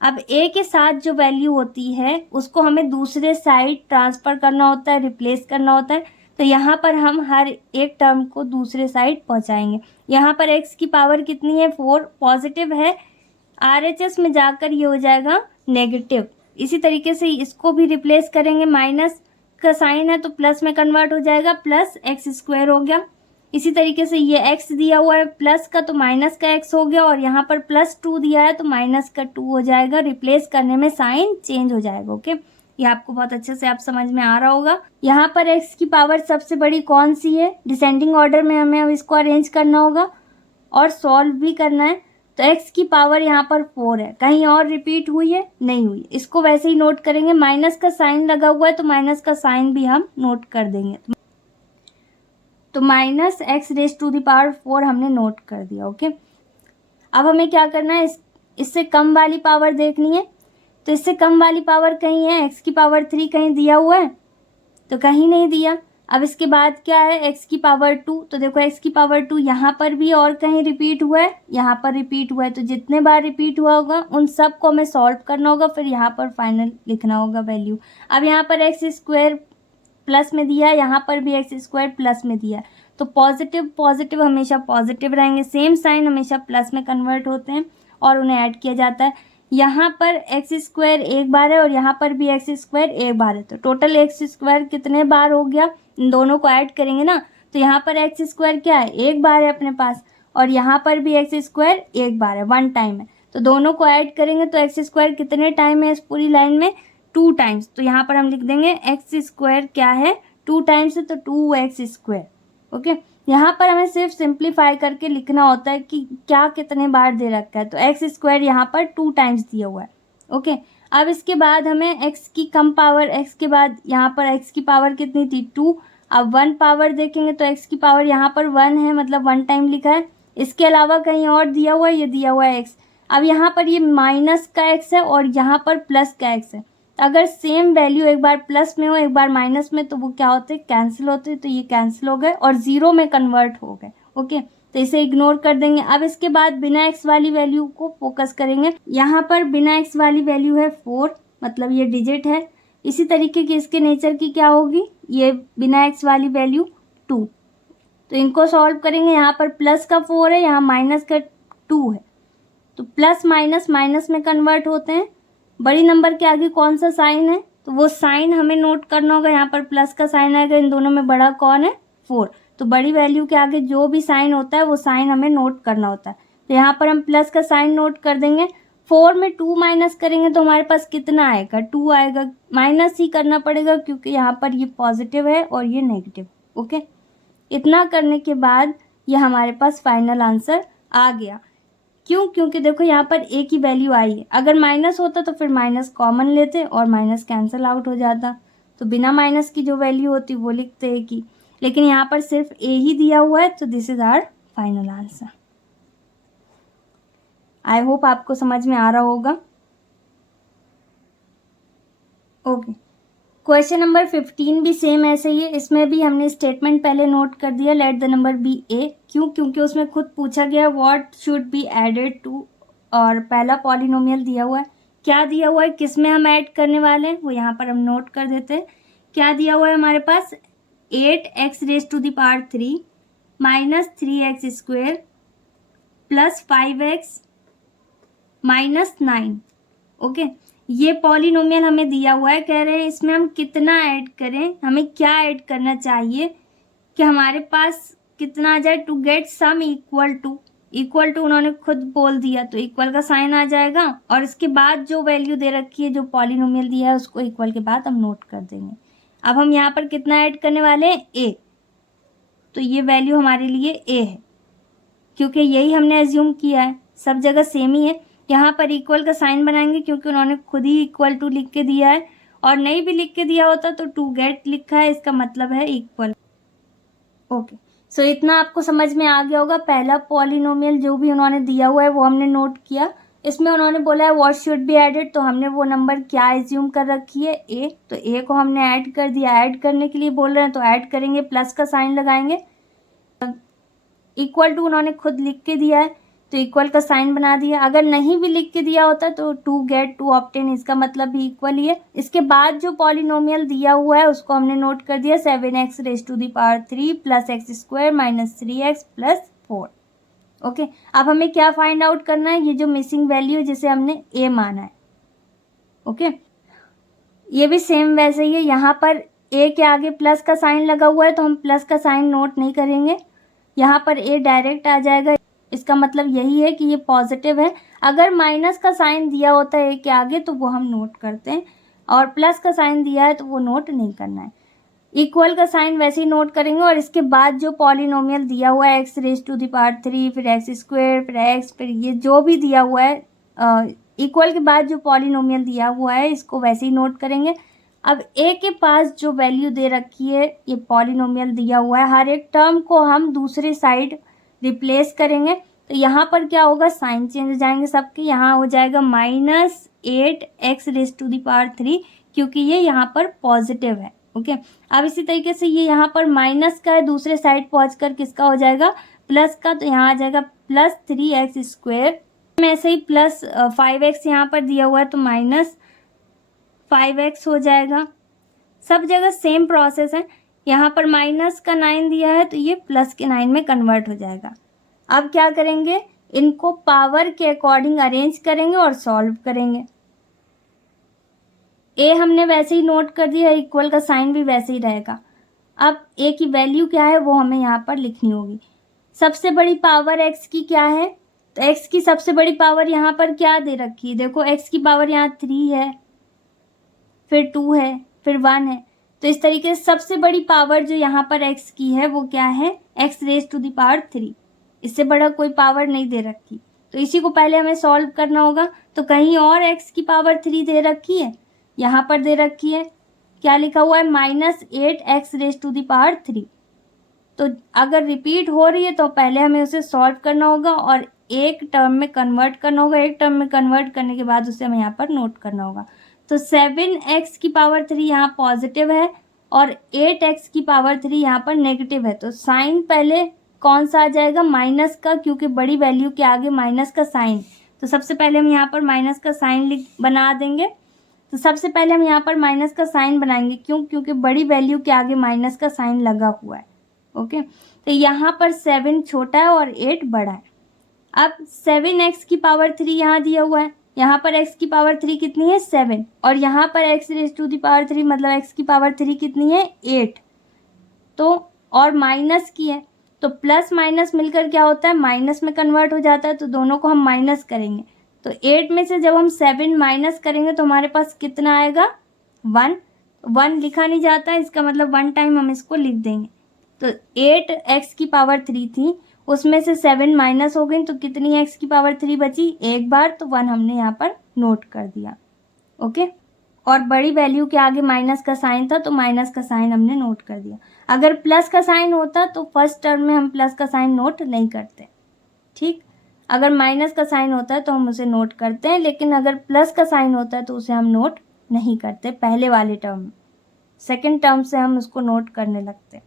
अब ए के साथ जो वैल्यू होती है उसको हमें दूसरे साइड ट्रांसफ़र करना होता है, रिप्लेस करना होता है। तो यहाँ पर हम हर एक टर्म को दूसरे साइड पहुँचाएंगे। यहाँ पर एक्स की पावर कितनी है, 4 पॉजिटिव है, RHS में जाकर ये हो जाएगा नेगेटिव। इसी तरीके से इसको भी रिप्लेस करेंगे, माइनस का साइन है तो प्लस में कन्वर्ट हो जाएगा, प्लस एक्स स्क्वायर हो गया। इसी तरीके से ये x दिया हुआ है प्लस का तो माइनस का x हो गया, और यहाँ पर प्लस 2 दिया है तो माइनस का 2 हो जाएगा। रिप्लेस करने में साइन चेंज हो जाएगा। ओके, ये आपको बहुत अच्छे से आप समझ में आ रहा होगा। यहाँ पर x की पावर सबसे बड़ी कौन सी है, डिसेंडिंग ऑर्डर में हमें अब इसको अरेंज करना होगा और सॉल्व भी करना है। तो x की पावर यहाँ पर 4 है, कहीं और रिपीट हुई है, नहीं हुई। इसको वैसे ही नोट करेंगे, माइनस का साइन लगा हुआ है तो माइनस का साइन भी हम नोट कर देंगे। तो minus x raise to the power 4 हमने नोट कर दिया। ओके, अब हमें क्या करना है, इससे कम वाली पावर देखनी है। तो इससे कम वाली पावर कहीं है, एक्स की पावर 3 कहीं दिया हुआ है, तो कहीं नहीं दिया। अब इसके बाद क्या है, एक्स की पावर 2, तो देखो एक्स की पावर 2 यहाँ पर भी और कहीं रिपीट हुआ है, यहाँ पर रिपीट हुआ है। तो जितने बार रिपीट हुआ होगा उन सब को हमें सॉल्व करना होगा, फिर यहाँ पर फाइनल लिखना होगा वैल्यू। अब यहाँ पर एक्स स्क्वायर प्लस में दिया है, यहाँ पर भी एक्स स्क्वायर प्लस में दिया है, तो पॉजिटिव पॉजिटिव हमेशा पॉजिटिव रहेंगे, सेम साइन हमेशा प्लस में कन्वर्ट होते हैं और उन्हें ऐड किया जाता है। यहाँ पर एक्स स्क्वायर एक बार है और यहाँ पर भी एक्स स्क्वायर एक बार है, तो टोटल एक्स स्क्वायर कितने बार हो गया, इन दोनों को ऐड करेंगे ना। तो यहाँ पर एक्स स्क्वायर क्या है, एक बार है अपने पास, और यहाँ पर भी एक्स स्क्वायर एक बार है, 1 टाइम है। तो दोनों को ऐड करेंगे तो एक्स स्क्वायर कितने टाइम है इस पूरी लाइन में, 2 टाइम्स। तो यहाँ पर हम लिख देंगे एक्स स्क्वायर क्या है, 2 टाइम्स है, तो 2x स्क्वायर। ओके, यहाँ पर हमें सिर्फ सिंप्लीफाई करके लिखना होता है कि क्या कितने बार दे रखा है। तो एक्स स्क्वायर यहाँ पर 2 टाइम्स दिया हुआ है। ओके, अब इसके बाद हमें x की कम पावर, x के बाद यहाँ पर x की पावर कितनी थी, 2, अब 1 पावर देखेंगे तो x की पावर यहाँ पर 1 है, मतलब 1 टाइम लिखा है। इसके अलावा कहीं और दिया हुआ है, ये दिया हुआ है x। अब यहाँ पर ये माइनस का x है और यहाँ पर प्लस का x है। तो अगर सेम वैल्यू एक बार प्लस में हो एक बार माइनस में तो वो क्या होते हैं, कैंसिल होते हैं। तो ये कैंसिल हो गए और ज़ीरो में कन्वर्ट हो गए। ओके, तो इसे इग्नोर कर देंगे। अब इसके बाद बिना x वाली वैल्यू को फोकस करेंगे। यहाँ पर बिना x वाली वैल्यू है 4, मतलब ये डिजिट है। इसी तरीके की इसके नेचर की क्या होगी, ये बिना x वाली वैल्यू 2। तो इनको सॉल्व करेंगे। यहाँ पर प्लस का 4 है, यहाँ माइनस का 2 है। तो प्लस माइनस माइनस में कन्वर्ट होते हैं। बड़ी नंबर के आगे कौन सा साइन है, तो वो साइन हमें नोट करना होगा। यहाँ पर प्लस का साइन आएगा, इन दोनों में बड़ा कौन है, 4। तो बड़ी वैल्यू के आगे जो भी साइन होता है वो साइन हमें नोट करना होता है। तो यहाँ पर हम प्लस का साइन नोट कर देंगे। 4 में 2 माइनस करेंगे तो हमारे पास कितना आएगा, 2 आएगा। माइनस ही करना पड़ेगा क्योंकि यहाँ पर ये पॉजिटिव है और ये नेगेटिव। ओके, इतना करने के बाद ये हमारे पास फाइनल आंसर आ गया। क्यों, क्योंकि देखो यहाँ पर a की वैल्यू आई है। अगर माइनस होता तो फिर माइनस कॉमन लेते और माइनस कैंसिल आउट हो जाता। तो बिना माइनस की जो वैल्यू होती वो लिखते a की, लेकिन यहाँ पर सिर्फ a ही दिया हुआ है। तो this is our final answer. I hope आपको समझ में आ रहा होगा। ओके, क्वेश्चन नंबर 15 भी सेम ऐसे ही है। इसमें भी हमने स्टेटमेंट पहले नोट कर दिया, let the number be a. क्यों, क्योंकि उसमें खुद पूछा गया what should be added to, और पहला पॉलिनोमियल दिया हुआ है। क्या दिया हुआ है, किस में हम ऐड करने वाले हैं वो यहाँ पर हम नोट कर देते हैं। क्या दिया हुआ है हमारे पास, 8x raise to the power 3 minus 3x square plus 5x minus 9। Okay, ये पॉलिनोमियल हमें दिया हुआ है। कह रहे हैं इसमें हम कितना ऐड करें, हमें क्या ऐड करना चाहिए कि हमारे पास कितना आ जाए, to get sum equal to. Equal to उन्होंने खुद बोल दिया तो इक्वल का साइन आ जाएगा, और इसके बाद जो वैल्यू दे रखी है, जो पॉलिनोमियल दिया है, उसको इक्वल के बाद हम नोट कर देंगे। अब हम यहाँ पर कितना ऐड करने वाले हैं, a। तो ये वैल्यू हमारे लिए a है क्योंकि यही हमने एज्यूम किया है, सब जगह सेम ही है। यहाँ पर इक्वल का साइन बनाएंगे क्योंकि उन्होंने खुद ही इक्वल टू लिख के दिया है, और नहीं भी लिख के दिया होता तो टू गेट लिखा है, इसका मतलब है इक्वल। ओके, सो इतना आपको समझ में आ गया होगा। पहला पॉलिनोमियल जो भी उन्होंने दिया हुआ है वो हमने नोट किया। इसमें उन्होंने बोला है व्हाट शुड बी एडेड, तो हमने वो नंबर क्या एज्यूम कर रखी है, a। तो a को हमने ऐड कर दिया। ऐड करने के लिए बोल रहे हैं तो ऐड करेंगे, प्लस का साइन लगाएंगे। इक्वल टू उन्होंने खुद लिख के दिया है तो इक्वल का साइन बना दिया। अगर नहीं भी लिख के दिया होता तो टू गेट टू ऑब्टेन, इसका मतलब भी इक्वल ही है। इसके बाद जो पॉलिनोमियल दिया हुआ है उसको हमने नोट कर दिया, 7x raise to the power 3 plus x square minus 3x plus 4। Okay, अब हमें क्या फाइंड आउट करना है, ये जो मिसिंग वैल्यू है जिसे हमने a माना है। ओके, ये भी सेम वैसे ही है। यहाँ पर a के आगे प्लस का साइन लगा हुआ है तो हम प्लस का साइन नोट नहीं करेंगे, यहाँ पर a डायरेक्ट आ जाएगा। इसका मतलब यही है कि ये पॉजिटिव है। अगर माइनस का साइन दिया होता है a के आगे तो वो हम नोट करते हैं, और प्लस का साइन दिया है तो वो नोट नहीं करना है। इक्वल का साइन वैसे ही नोट करेंगे, और इसके बाद जो पॉलिनोमियल दिया हुआ है x raise to the power 3 फिर x स्क्वायर फिर x फिर ये जो भी दिया हुआ है, इक्वल के बाद जो पॉलिनोमियल दिया हुआ है इसको वैसे ही नोट करेंगे। अब a के पास जो वैल्यू दे रखी है, ये पॉलिनोमियल दिया हुआ है, हर एक टर्म को हम दूसरी साइड रिप्लेस करेंगे। तो यहाँ पर क्या होगा, साइन चेंज हो जाएंगे सबके। यहाँ हो जाएगा minus 8x raise to the power 3 क्योंकि ये यहाँ पर पॉजिटिव है। ओके, अब इसी तरीके से ये यहाँ पर माइनस का है, दूसरे साइड पहुँचकर किसका हो जाएगा, प्लस का। तो यहाँ आ जाएगा प्लस 3x स्क्वायर। ऐसे ही प्लस 5x यहाँ पर दिया हुआ है तो माइनस 5x हो जाएगा। सब जगह सेम प्रोसेस है। यहाँ पर माइनस का 9 दिया है तो ये प्लस के 9 में कन्वर्ट हो जाएगा। अब क्या करेंगे, इनको पावर के अकॉर्डिंग अरेंज करेंगे और सॉल्व करेंगे। a हमने वैसे ही नोट कर दिया, इक्वल का साइन भी वैसे ही रहेगा। अब a की वैल्यू क्या है वो हमें यहाँ पर लिखनी होगी। सबसे बड़ी पावर x की क्या है, तो x की सबसे बड़ी पावर यहाँ पर क्या दे रखी है, देखो x की पावर यहाँ 3 है, फिर 2 है, फिर 1 है। तो इस तरीके से सबसे बड़ी पावर जो यहाँ पर x की है वो क्या है, x raise to the power 3। इससे बड़ा कोई पावर नहीं दे रखी, तो इसी को पहले हमें सॉल्व करना होगा। तो कहीं और x की पावर 3 दे रखी है, यहाँ पर दे रखी है, क्या लिखा हुआ है, -8x⁻³ तो अगर रिपीट हो रही है तो पहले हमें उसे सॉल्व करना होगा और एक टर्म में कन्वर्ट करना होगा। एक टर्म में कन्वर्ट करने के बाद उसे हमें यहाँ पर नोट करना होगा। तो 7x⁻³ यहाँ पॉजिटिव है और 8x⁻³ यहाँ पर नेगेटिव है। तो साइन पहले कौन सा आ जाएगा, माइनस का, क्योंकि बड़ी वैल्यू के आगे माइनस का साइन। तो सबसे पहले हम यहाँ पर माइनस का साइन बना देंगे। तो सबसे पहले हम यहाँ पर माइनस का साइन बनाएंगे, क्यों, क्योंकि बड़ी वैल्यू के आगे माइनस का साइन लगा हुआ है। ओके, तो यहाँ पर 7 छोटा है और 8 बड़ा है। अब 7x⁻³ यहाँ दिया हुआ है, यहाँ पर x⁻³ कितनी है, 7, और यहाँ पर x⁻³ मतलब x⁻³ कितनी है, 8। तो और माइनस की है, तो प्लस माइनस मिलकर क्या होता है, माइनस में कन्वर्ट हो जाता है। तो दोनों को हम माइनस करेंगे। तो 8 में से जब हम 7 माइनस करेंगे तो हमारे पास कितना आएगा, 1। 1 लिखा नहीं जाता है, इसका मतलब 1 टाइम हम इसको लिख देंगे। तो 8x⁻³ थी, उसमें से 7 माइनस हो गई, तो कितनी x⁻³ बची, एक बार। तो 1 हमने यहाँ पर नोट कर दिया। ओके, और बड़ी वैल्यू के आगे माइनस का साइन था तो माइनस का साइन हमने नोट कर दिया। अगर प्लस का साइन होता तो फर्स्ट टर्म में हम प्लस का साइन नोट नहीं करते। ठीक, अगर माइनस का साइन होता है तो हम उसे नोट करते हैं, लेकिन अगर प्लस का साइन होता है तो उसे हम नोट नहीं करते पहले वाले टर्म। सेकेंड टर्म से हम उसको नोट करने लगते हैं।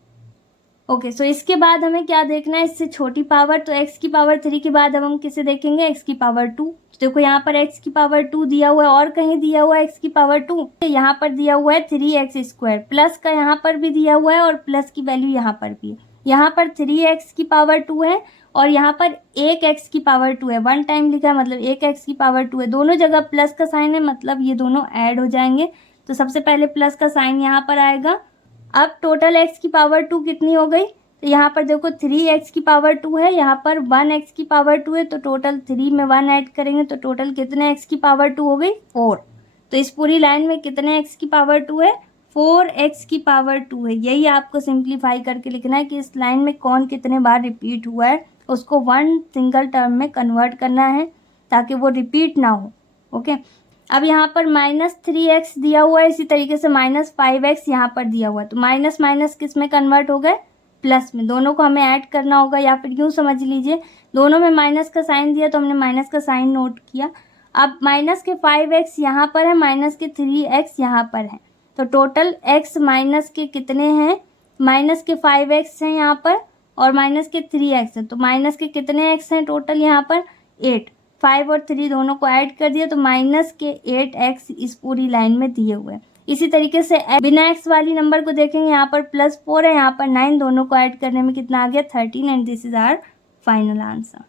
ओके, सो इसके बाद हमें क्या देखना है, इससे छोटी पावर। तो x⁻³ के बाद अब हम किसे देखेंगे, x⁻²। देखो यहाँ पर x⁻² दिया हुआ है और कहीं दिया हुआ है x⁻², यहाँ पर दिया हुआ है 3x²। प्लस का यहाँ पर भी दिया हुआ है और प्लस की वैल्यू यहाँ पर भी है। यहाँ पर 3x⁻² है और यहाँ पर 1x⁻² है। 1 टाइम लिखा है मतलब 1x⁻² है। दोनों जगह प्लस का साइन है, मतलब ये दोनों ऐड हो जाएंगे। तो सबसे पहले प्लस का साइन यहाँ पर आएगा। अब टोटल x⁻² कितनी हो गई, तो यहाँ पर देखो 3x⁻² है, यहाँ पर 1x⁻² है। तो टोटल 3 में 1 ऐड करेंगे तो टोटल कितने x⁻² हो गई, 4। तो इस पूरी लाइन में कितने x⁻² है, 4x⁻² है। यही आपको सिंप्लीफाई करके लिखना है कि इस लाइन में कौन कितने बार रिपीट हुआ है, उसको 1 सिंगल टर्म में कन्वर्ट करना है ताकि वो रिपीट ना हो। ओके, अब यहाँ पर -3x दिया हुआ है, इसी तरीके से -5x यहाँ पर दिया हुआ है। तो माइनस माइनस किस में कन्वर्ट हो गए, प्लस में। दोनों को हमें ऐड करना होगा, या फिर यूँ समझ लीजिए दोनों में माइनस का साइन दिया तो हमने माइनस का साइन नोट किया। अब -5x यहाँ पर है, -3x यहाँ पर है। तो टोटल x माइनस के कितने हैं, -5x हैं यहाँ पर और -3x है। तो माइनस के कितने x हैं टोटल यहाँ पर, 8। 5 और 3 दोनों को ऐड कर दिया तो -8x इस पूरी लाइन में दिए हुए हैं। इसी तरीके से बिना x वाली नंबर को देखेंगे, यहाँ पर +4 है, यहाँ पर 9, दोनों को ऐड करने में कितना आ गया, 13। And this is our final answer.